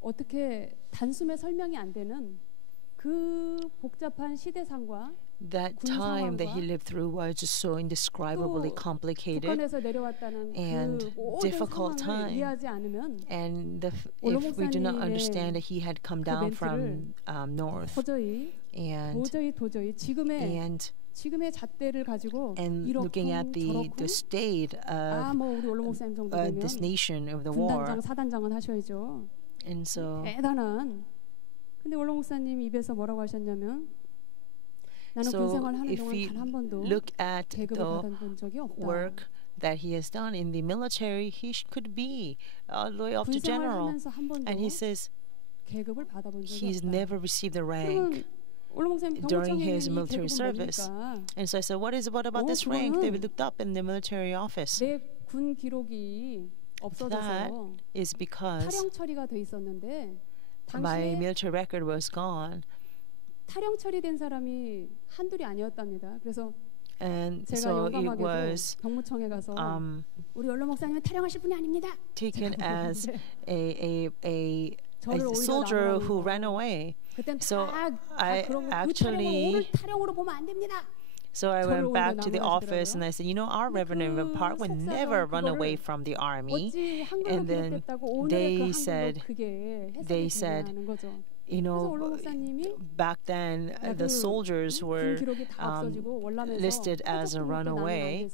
어떻게 단숨에 설명이 안 되는 그 복잡한 시대상과 that 군 time that he 상황과 lived through was just so indescribably 또 complicated. 북한에서 내려왔다는 and 그 모든 difficult 상황을 time. 이해하지 않으면 And 올롱 if we do not 목사님의 understand that he had come 그 down 멘트를 from north 도저히 지금의 지금의 잣대를 가지고 looking at 이렇군 the state of 뭐 우리 올롱 목사님 정도 되면 this nation of the war. 군단장 사단장은 하셔야죠. And so 대단한. 근데 올롱 목사님 입에서 뭐라고 하셨냐면 나는 군 생활하는 if 동안 we 단 한 번도 look at 계급을 the 받아본 적이 없다. work that he has done in the military, he could be all the way up to 군 general. 생활하면서 한 번도 And he says 계급을 받아본 적이 he's 없다. never received a 그러면 rank 올롱 목사님 during 병무청에 his 있는 이 military 계급은 service. 뭡니까? And so I said, what about this rank that we looked up in the military office? 내 군 기록이 That 없어져서 is because 탈영 처리가 돼 있었는데 my 당시에 military record was gone. 탈영 처리된 사람이 한둘이 아니었답니다. 그래서 And 제가 so it 영감하게도 was 병무청에 가서 우리 올롱 목사님은 탈영하실 분이 아닙니다. taken as a 저를 오히려 soldier 나무라는 who 거. ran away. 그땐 So 다 I 그런 거, 그 actually- 탈영을 오늘 탈영으로 보면 안 됩니다. So I 저를 went back to the 오히려 office and I said, our 근데 Reverend 그 Park would 석사가 never run 그거를 away from the army. 어찌 한글로 And then 기록됐다고 오늘 they 그 said- 한글로 그게 they 해석이 said, 되냐는 거죠. You 그래서 know, 올롱 목사님이 back then 그 the soldiers 군 were 기록이 다 없어지고 월남에서 listed as a runaway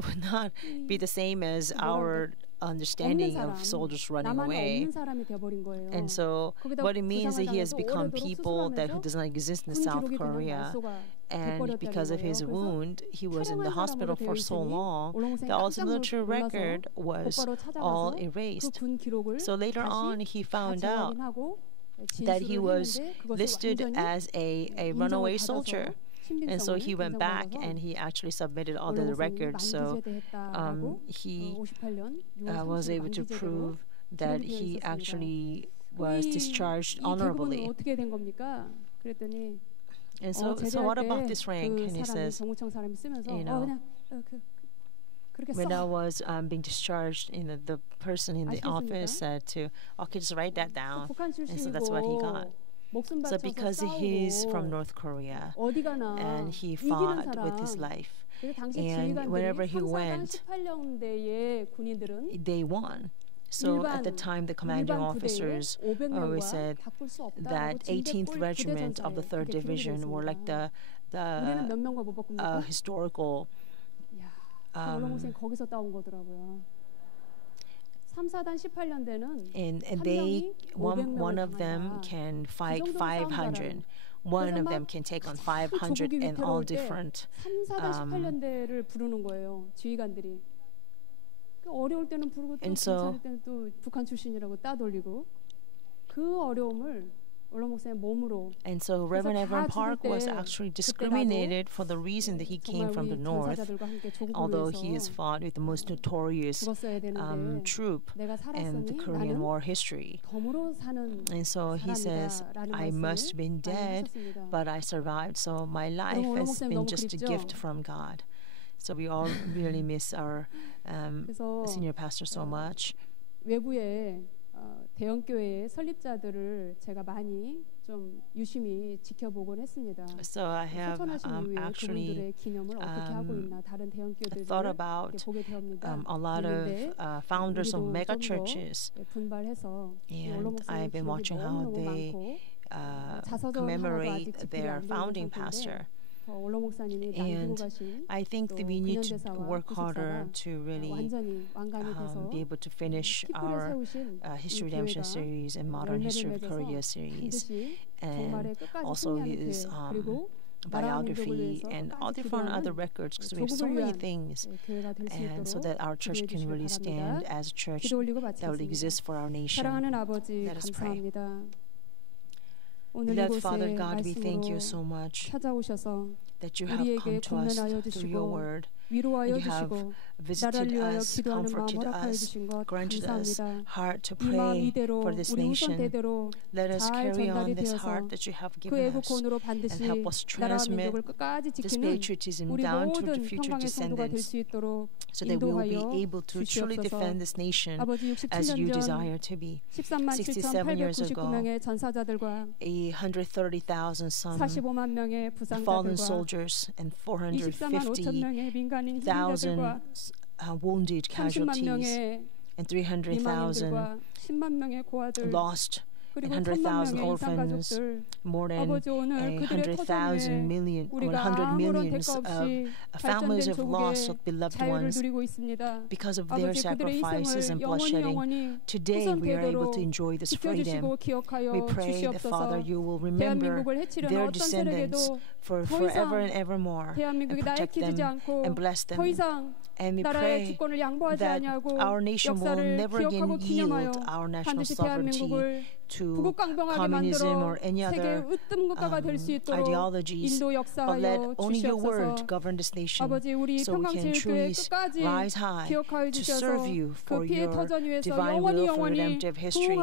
would not be the same as our understanding of soldiers running 나만 away. 없는 사람이 돼버린 거예요. And so 거기다 what it means that he has 부상을 become 당해서 people that who 오래도록 does not exist in 군 South 기록이 그냥 Korea. 말소가 And 돼버렸다는 because of his 거예요. wound, he was in the 탈영한 hospital 사람으로 for 되어 so 있으니 long 올롱 목사님 that all his 깜짝 military 놀라서 record was 곧바로 all 찾아가서 erased. 그 군 기록을 So later on, 다시 he found 다 out 재확인하고 that he 진술을 was 했는데 그것을 listed 완전히 as a runaway soldier. And so he went back 인정받아서 and he actually submitted all 올롱 the 목사님이 records. So 만기제대했다라고 he 58년 6월 was 30일 able to 만기제대로 prove that 기록이 되어 he 있었습니다. actually was 이 discharged 계급은 honorably. 어떻게 된 겁니까? 그랬더니 And so what about this rank? 그 And he 사람이 says, 정우청 사람이 쓰면서 you know, 그냥 그렇게 when I 써. was being discharged, the person in the 아시겠습니까? office said to, okay, just write that down. 북한 And so that's what he got. 출신이고 목숨 So 바쳐서 because he's from 싸우고 North Korea 어디 가나 and he 이기는 fought 사람 with his life, 그래서 당시 And 지휘관들이 wherever he 3사단 went, 18년대의 군인들은 they won. So at the time, the commanding 일반 officers 부대의 always 500명과 said 바꿀 수 that 없다라고 18th Regiment of the 3rd Division were like the 우리는 몇 명과 못 바꿉니까? historical. 야, 원로 목사님 거기서 따온 거더라고요. 3사단 18년대는 And 한 they, 명이 one 500명을 of them 당한다. can fight 정도로 500. One of them can take on 500 and all different. 3사단 18년대를 부르는 거예요. 지휘관들이. 어려울 때는 부르고 또 괜찮을 때는 또 북한 출신이라고 따돌리고 그 어려움을 원로 목사님 몸으로. And so Reverend Evan Park was actually discriminated for the reason that he came from the north, although he has fought with the most notorious troop in the Korean War history. And so he says, I must have been dead, but I survived, so my life has been just a gift from God. So we all really miss our senior pastor so much. 외부에 대형 교회의 설립자들을 제가 많이 좀 유심히 지켜보곤 했습니다. So I have actually thought about a lot of founders of mega churches, and I've been watching how they commemorate their founding pastor. And I think that we need to work harder to really be able to finish our History Redemption series and Modern History of Korea series, and also his biography and all different other records, because we have so many things, and so that our church can really stand as a church that will exist for our nation. Let us pray. Beloved Father God, we thank you so much that you have come to us through your word. You have visited us, comforted us, granted us heart to pray for this nation. Let us carry on this heart that you have given us and help us transmit this patriotism down to the future descendants so that we will be able to truly defend this nation as you desire to be. 67 years ago, 130,000 fallen soldiers and 450,000 wounded casualties and 300,000 lost, and 100,000 orphans, more than 100,000 million, or 100 millions of families have lost beloved ones because of their sacrifices and bloodshedding. Today we are able to enjoy this freedom. We pray that, Father, you will remember their descendants for forever and evermore, and protect them and bless them. And we pray that our nation will never again yield our national sovereignty to communism or any other ideologies, but let only your word govern this nation, so we can truly rise high to serve you for your divine will for redemptive history.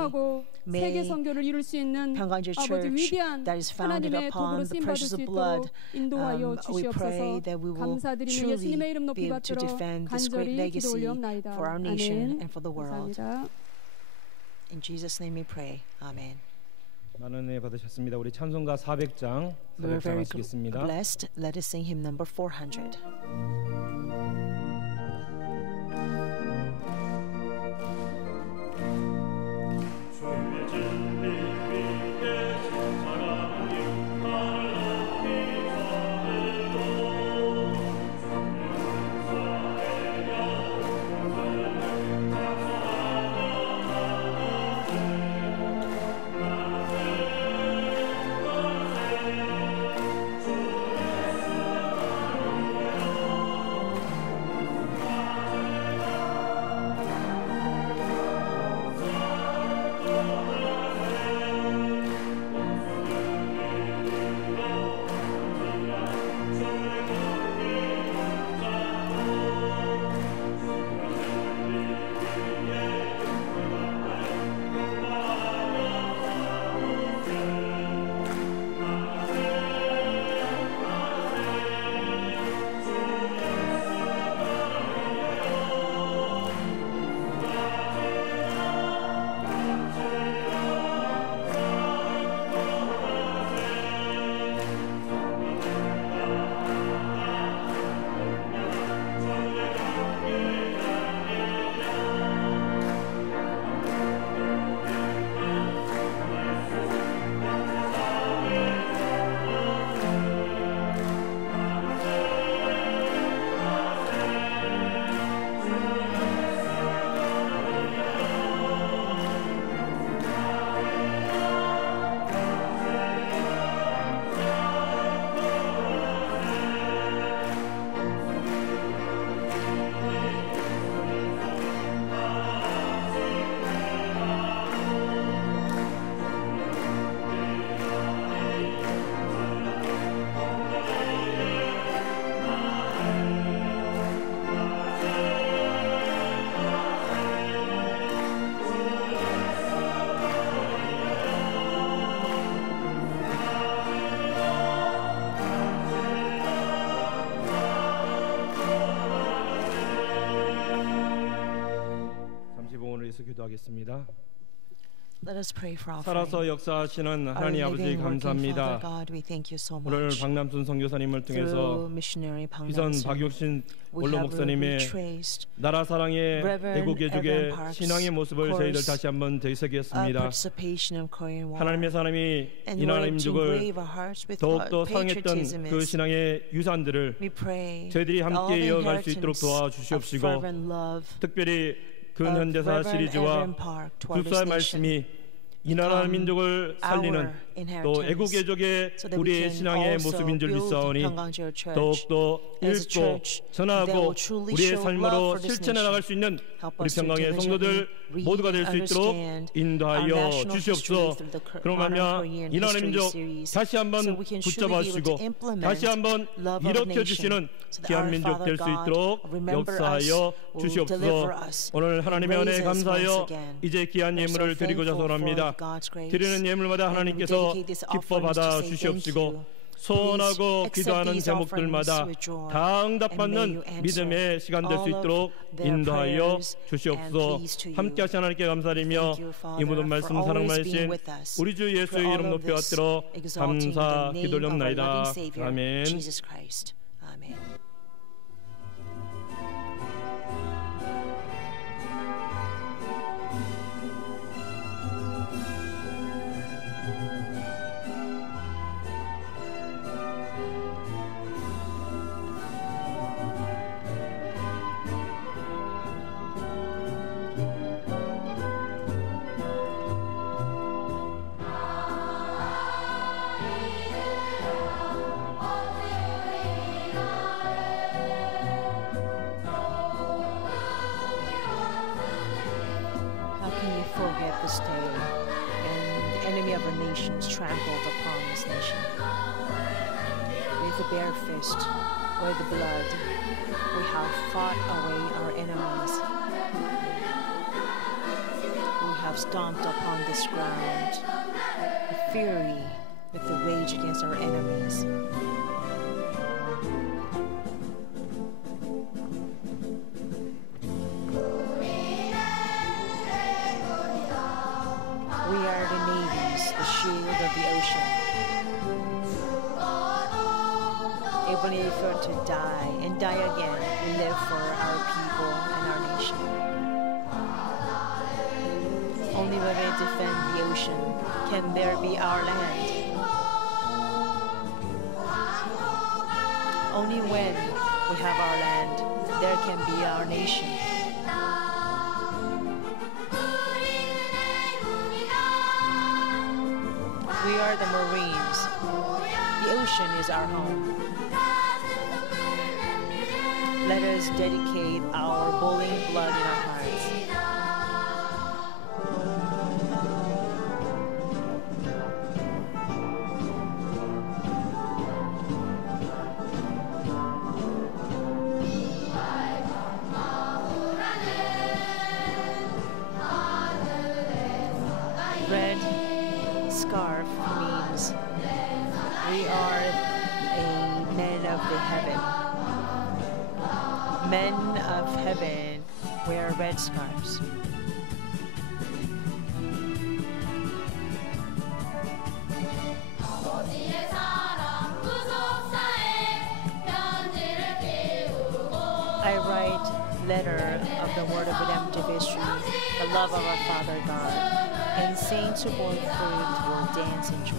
May 평강제 Church that is founded upon the precious blood, we pray that we will truly be able to defend this great legacy for our nation and for the world. In Jesus' name we pray. Amen. 많은 은혜 받으셨습니다. 우리 찬송가 400장 We're very 하시겠습니다. blessed. Let us sing hymn number 400. 기도하겠습니다. Let us pray for our 살아서 역사하시는 하나님 아버지 감사합니다. God, we thank you so 오늘 much. 박남순 선교사님을 통해서 Through missionary 비선 Pangnam-sun, 박육신 we 원로 have 목사님의 retraced 나라 사랑의 Reverend 애국개족의 Evan Park's 신앙의 모습을 저희들 다시 한번 되새겼습니다. participation of Korean war. 하나님의 사람이 And 이 나라 Lord, to 민족을 engrave our hearts with 더욱더 what 사랑했던 patriotism 그 is. 신앙의 유산들을 We pray 저희들이 all 함께 the 이어갈 수 있도록 inheritance of 도와주시옵시고 fervent love 특별히 of 근현대사 Reverend 시리즈와 Evan Park toward 불사의 this nation. 말씀이 이 나라 민족을 살리는 Our 또 inheritance, 애국개족의 so that we 우리의 can 신앙의 also 모습인 줄 build 믿사오니 Pyeonggangjeo Church 더욱더 as a 읽고 church that 전하고 will truly 우리의 show love 삶으로 for this 실천해 nation. 나갈 수 있는 Help 우리 us to 평강의 성도들 diligently 모두가 될 수 read and 있도록 understand 인도하여 our national 주시옵소서. history through the 그럼 modern 하며 Korean 이 나라 history 민족 series, 다시 한번 so we can 붙잡아 surely be able 주시고 to implement 다시 한번 love of 일으켜 nation, 주시는 so that 귀한 our 민족 Father 될 수 God 있도록 remember 역사하여 us, will 주시옵소서. deliver us, 오늘 하나님의 and 은혜에 raise us 감사하여 once again. 이제 귀한 We're so 예물을 드리고자 thankful for 소원합니다. God's grace, 드리는 예물마다 and we 하나님께서 dedicate these 기뻐 offerings to 받아 say thank 주시옵시고 you. 소원하고 Please 기도하는 accept these 제목들마다 offerings with joy, 다 and may 응답받는 you answer 믿음의 시간 될 수 all of 있도록 their 인도하여 prayers 주시옵소서. and please to you. 함께 하신 하나님께 감사드리며 Thank you, Father, 이 모든 for 말씀 always 사랑 being 말씀 with us. 우리 주 예수의 For all 이름 of 높여 this, 받들어 exalting 감사 the name of our 기도렵나이다. loving Savior, 아멘. Jesus Christ. Amen. How can we forget this day when the enemy of our nations trampled upon this nation? With the bare fist, with the blood, we have fought away our enemies. We have stomped upon this ground with fury, with the rage against our enemies. We are the navies, the shield of the ocean. Even if we were to die and die again, we live for our people and our nation. Only when we defend the ocean can there be our land. Only when we have our land, there can be our nation. We are the Marines. The ocean is our home. Let us dedicate our boiling blood in our hearts. Red scarf means we are a men of the heaven. Men of heaven wear red scarves. I write letter of the word of redemptive history, the love of our Father God, and saints who bore fruit will dance in joy.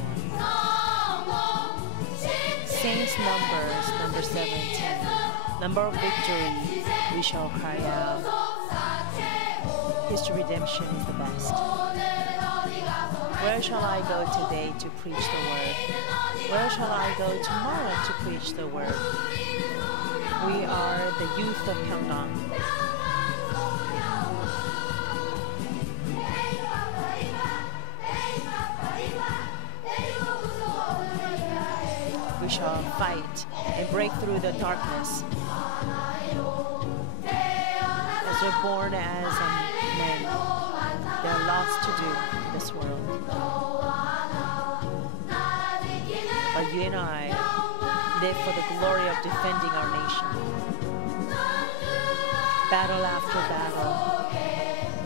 Saints numbers, number 17. Number of victory, we shall cry out. His redemption is the best. Where shall I go today to preach the word? Where shall I go tomorrow to preach the word? We are the youth of Pyeonggang. We shall fight and break through the darkness. As we're born as men, there are lots to do in this world. But you and I live for the glory of defending our nation. Battle after battle,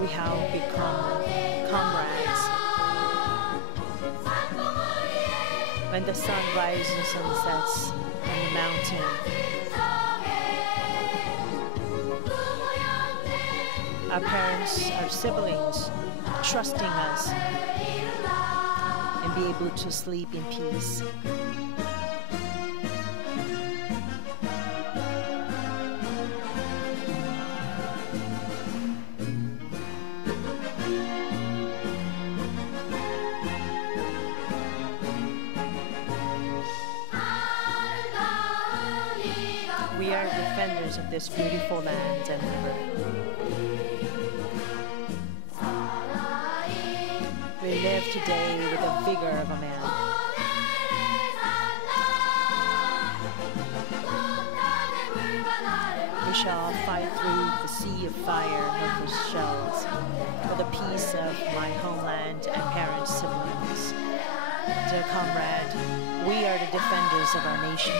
we have become comrades. When the sun rises and sets on the mountain, our parents, our siblings, trusting us and be able to sleep in peace. We are defenders of this beautiful land and river. We live today with the vigor of a man. We shall fight through the sea of fire and ruthless shells for the peace of my homeland and parents, siblings. Dear comrade, we are the defenders of our nation.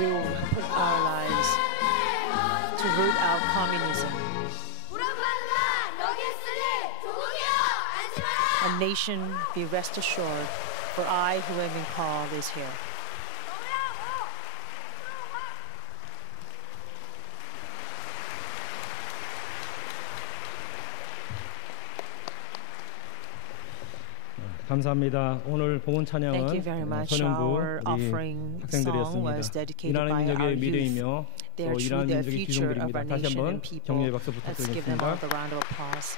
We will put our lives to root out communism. A nation, be rest assured, for I who have been called is here. 감사합니다. 오늘 봉헌 Thank you 찬양은 very much. 소년부 Our 우리 offering song 학생들이었습니다. was dedicated 이란의 by our 민족의 youth. 미래이며 They 또 are truly 이란의 the 민족의 future of 기종들입니다. our 다시 nation 한번 and people. 격려의 박수 Let's give them 부탁드리겠습니다. all the round of applause.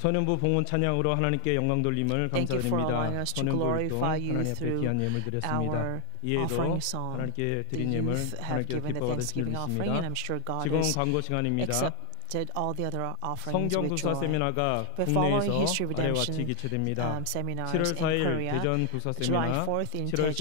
소년부 봉헌 찬양으로 하나님께 영광 돌림을 Thank you for 감사드립니다. allowing us to 소년부 율동 glorify you 하나님 앞에 through 귀한 예물 드렸습니다. our 이에도 offering song. 하나님께 The 드린 예물 youth have 하나님께 given the 기뻐 받으시는 Thanksgiving offering, and I'm 믿습니다. sure God 지금은 has 광고 시간입니다. accepted all the other offerings 성경 with 국사 joy. 세미나가 We're following 국내에서 History 아래와 같이 Redemption 개최됩니다. seminars 7월 in 4일 Korea, 대전 국사 July 세미나, 4th in 7월 10일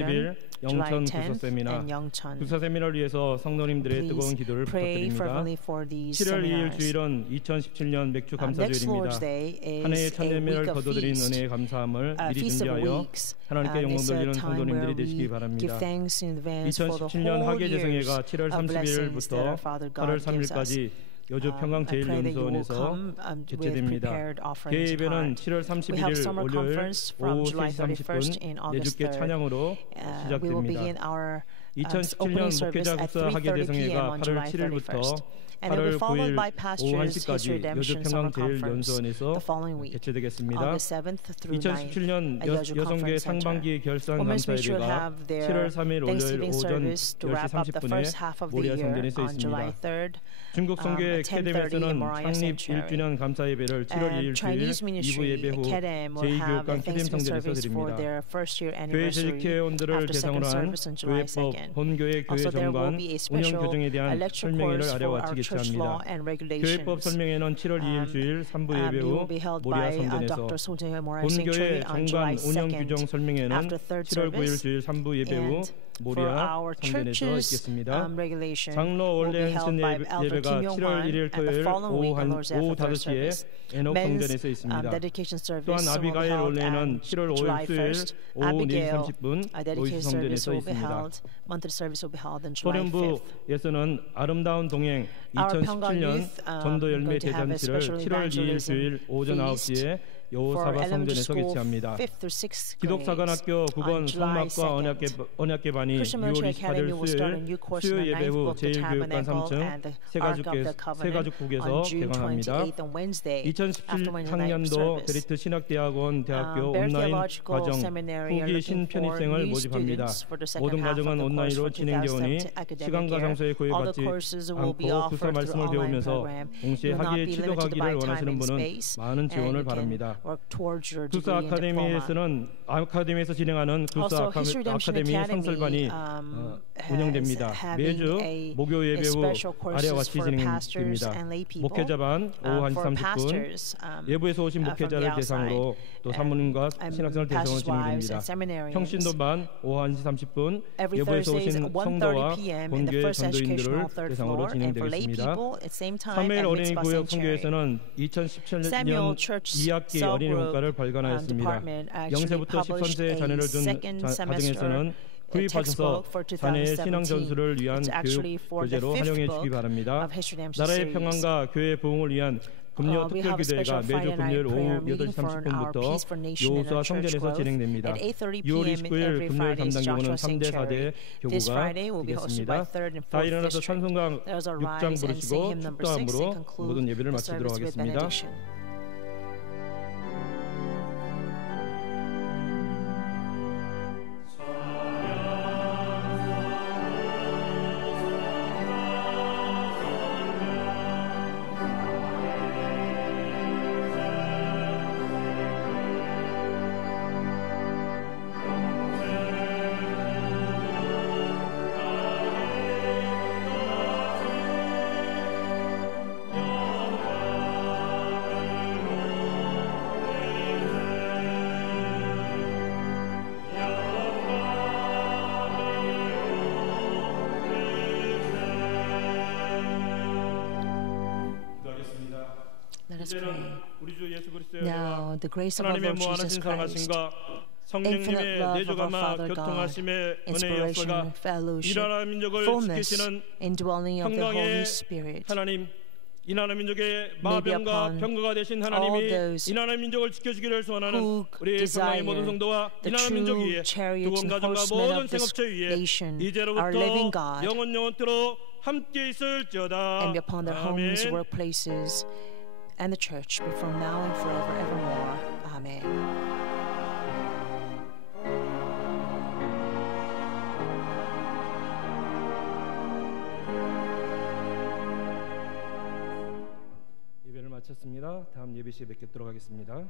July 영천 국사 10th 세미나, and Yeongcheon. 국사 세미나를 위해서 성도님들의 뜨거운 Please 기도를 pray 부탁드립니다. fervently for these 7월 2일 seminars. 주일은 2017년 맥주 Next Lord's 감사주일입니다. Day 한 해의 is 첫 a 예매를 week of 거둬들인 feast, 은혜의 감사함을 a 미리 feast of 준비하여 weeks. 하나님께 영광 It's a 돌리는 time where 성도님들이 되시기 we 바랍니다. give thanks in advance for the 2017년 whole 학예 years 재성회가 7월 of blessings that 30일부터 our Father 8월 God gives us. 3일까지 여주 평강 I pray that you will 제일연수원에서 come with 개최됩니다. prepared offerings 개회 in 예배는 heart. 7월 We have 31일 summer 월요일 conference from 오후 July 3시 31st 30분 in August 내주께 3rd. 찬양으로 We will begin 시작됩니다. our 2017년 opening service 목회자 at 국사 학예 3:30 대성회가 p.m. on 8월 July 7일부터 31st. And it 8월 will be followed 9일 by 오후 Pastors' 1시까지 History 여주 Redemption 평강 Summer Conference 제일연수원에서 the following week, 개최되겠습니다. August 7th through 9th. 2017년 여성계 상반기 결산 Women's Ministry will 감사예배가 have their 7월 3일 월요일 Thanksgiving 오전 service to 10시 wrap up the 30분에 first half of the 모리아 year 성전에서 on July 있습니다. 3rd. 중국 성교회 at 10:30 캐뎀에서는 in Moriah 창립 Sanctuary. 1주년 감사 예배를 7월 2일 And 주일 Chinese 2부 Ministry 예배 후 Academy will have 제2교육관 a 캐뎀 Thanksgiving 성전에서 service for 드립니다. their first year 교회 anniversary 재직회원들을 after 대상으로 second 한 service on July 교회법, 2nd. 본교회 교회 Also, there will 정관, be a 운영 special 교정에 대한 lecture 설명회를 course 아래와 for 같이 our church law 개최합니다. and 교회법 regulations. 설명회는 7월 2일 주일 3부 예배 It 후 will be held 모리아 by 성전에서 Dr. Sojae Moriah 본교회 Sanctuary on July 정관 운영 규정 2nd 설명회는 after third 7월 9일 service. 주일 3부 예배 후 And for 모리아 our 성전에서 church's 있겠습니다. regulation 장로 will be 원래 held 행신 by Elder 예배가 Kim 7월 Yong-hwan, 1일 and the 토요일 following week, the Lord's 오후 after third 5시에 service. 에녹 Men's 성전에서 있습니다. dedication 또한 service will be 아비가일 held 원래는 on 7월 5일 July 수요일 1st. 오후 4시 Abigail, 30분 a 로이스 dedication service 성전에서 will be 있습니다. held. Monthly service will be held on July 5th. 소련부에서는 아름다운 동행 Our Pyongyang 2017년 youth 전도 열매 going to have a 대잔치를 special 7월 2일 evangelism 주일 오전 feast 9시에 여호사바 for elementary 성전에서 school 개최합니다. 5th through 6th 기독사관학교 grades 9권 on July 성막과 2nd. 언약계반이 Christian 6월 Military 28일 Academy will start a new course in 수요 the 예배 ninth 후 book, the 제1교육관 Tabernacle 3층 and the Ark of the Covenant 세가족국에서 on June 개강합니다. 28th on Wednesday after Wednesday night 2017학년도 service. 베리트 신학대학원 대학교 Bear 온라인 Theological 과정 Seminary are 후기 looking for 신편입생을 new 모집합니다. students for the second 모든 half of 과정은 the course 온라인으로 for 진행되오니 2017 academic 시간과 year. 장소에 All the 구애받지 courses will be 않고 구사 offered 말씀을 through online 배우면서 program. 동시에 You will not 학위에 be limited 취득하기를 by time 원하시는 and 분은 space, 많은 and 지원을 you can 바랍니다. work towards your 구사 degree and diploma. 아카데미에서 진행하는 구사 Also, History Redemption 아카데미 Academy 성설반이 운영됩니다. 매주 목요 예배 후 아래와 같이 진행됩니다. 목회자반 오후 1시 30분 예부에서 오신 목회자를 대상으로 또 사모님과 신학생을 대상으로 진행됩니다. 평신도반 오후 1시 30분 예부에서 오신 성도와 본교회 전도인들을 대상으로 진행되겠습니다. 3일 어린이 구역 선교에서는 2017년 2학기 어린이 원가를 발간하였습니다. 0세부터 published a second semester 구입하셔서 자녀의 신앙 전수를 위한 교육 교재로 활용해 주시기 바랍니다. 나라의 평안과 교회의 부흥을 위한 금요 특별기도회가 매주 금요일 오후 8시 30분부터 요호수아 성전에서 진행됩니다. 6월 29일 금요일 담당 교구는 3대 4대 교구가 되겠습니다. 다 일어나서 찬송가 6장 부르시고 축도함으로 모든 예배를 마치도록 하겠습니다. Now, the grace of our Lord Jesus Christ, infinite love of our Father God, inspiration, fellowship, fullness, indwelling of the Holy Spirit, 이 나라 민족의 마병과 병거가 되신 하나님이 이 나라 민족을 지켜주기를 소원하는 우리 평강의 모든 성도와 이 나라 민족 위에 두번 가정과 모든 생업체 위에 이제로부터 영원토록 함께 있을지어다. and be upon their homes, workplaces, and the church, be from now and forever, evermore. Amen. 예배를 마쳤습니다. 다음 예배 시에 뵙도록 하겠습니다.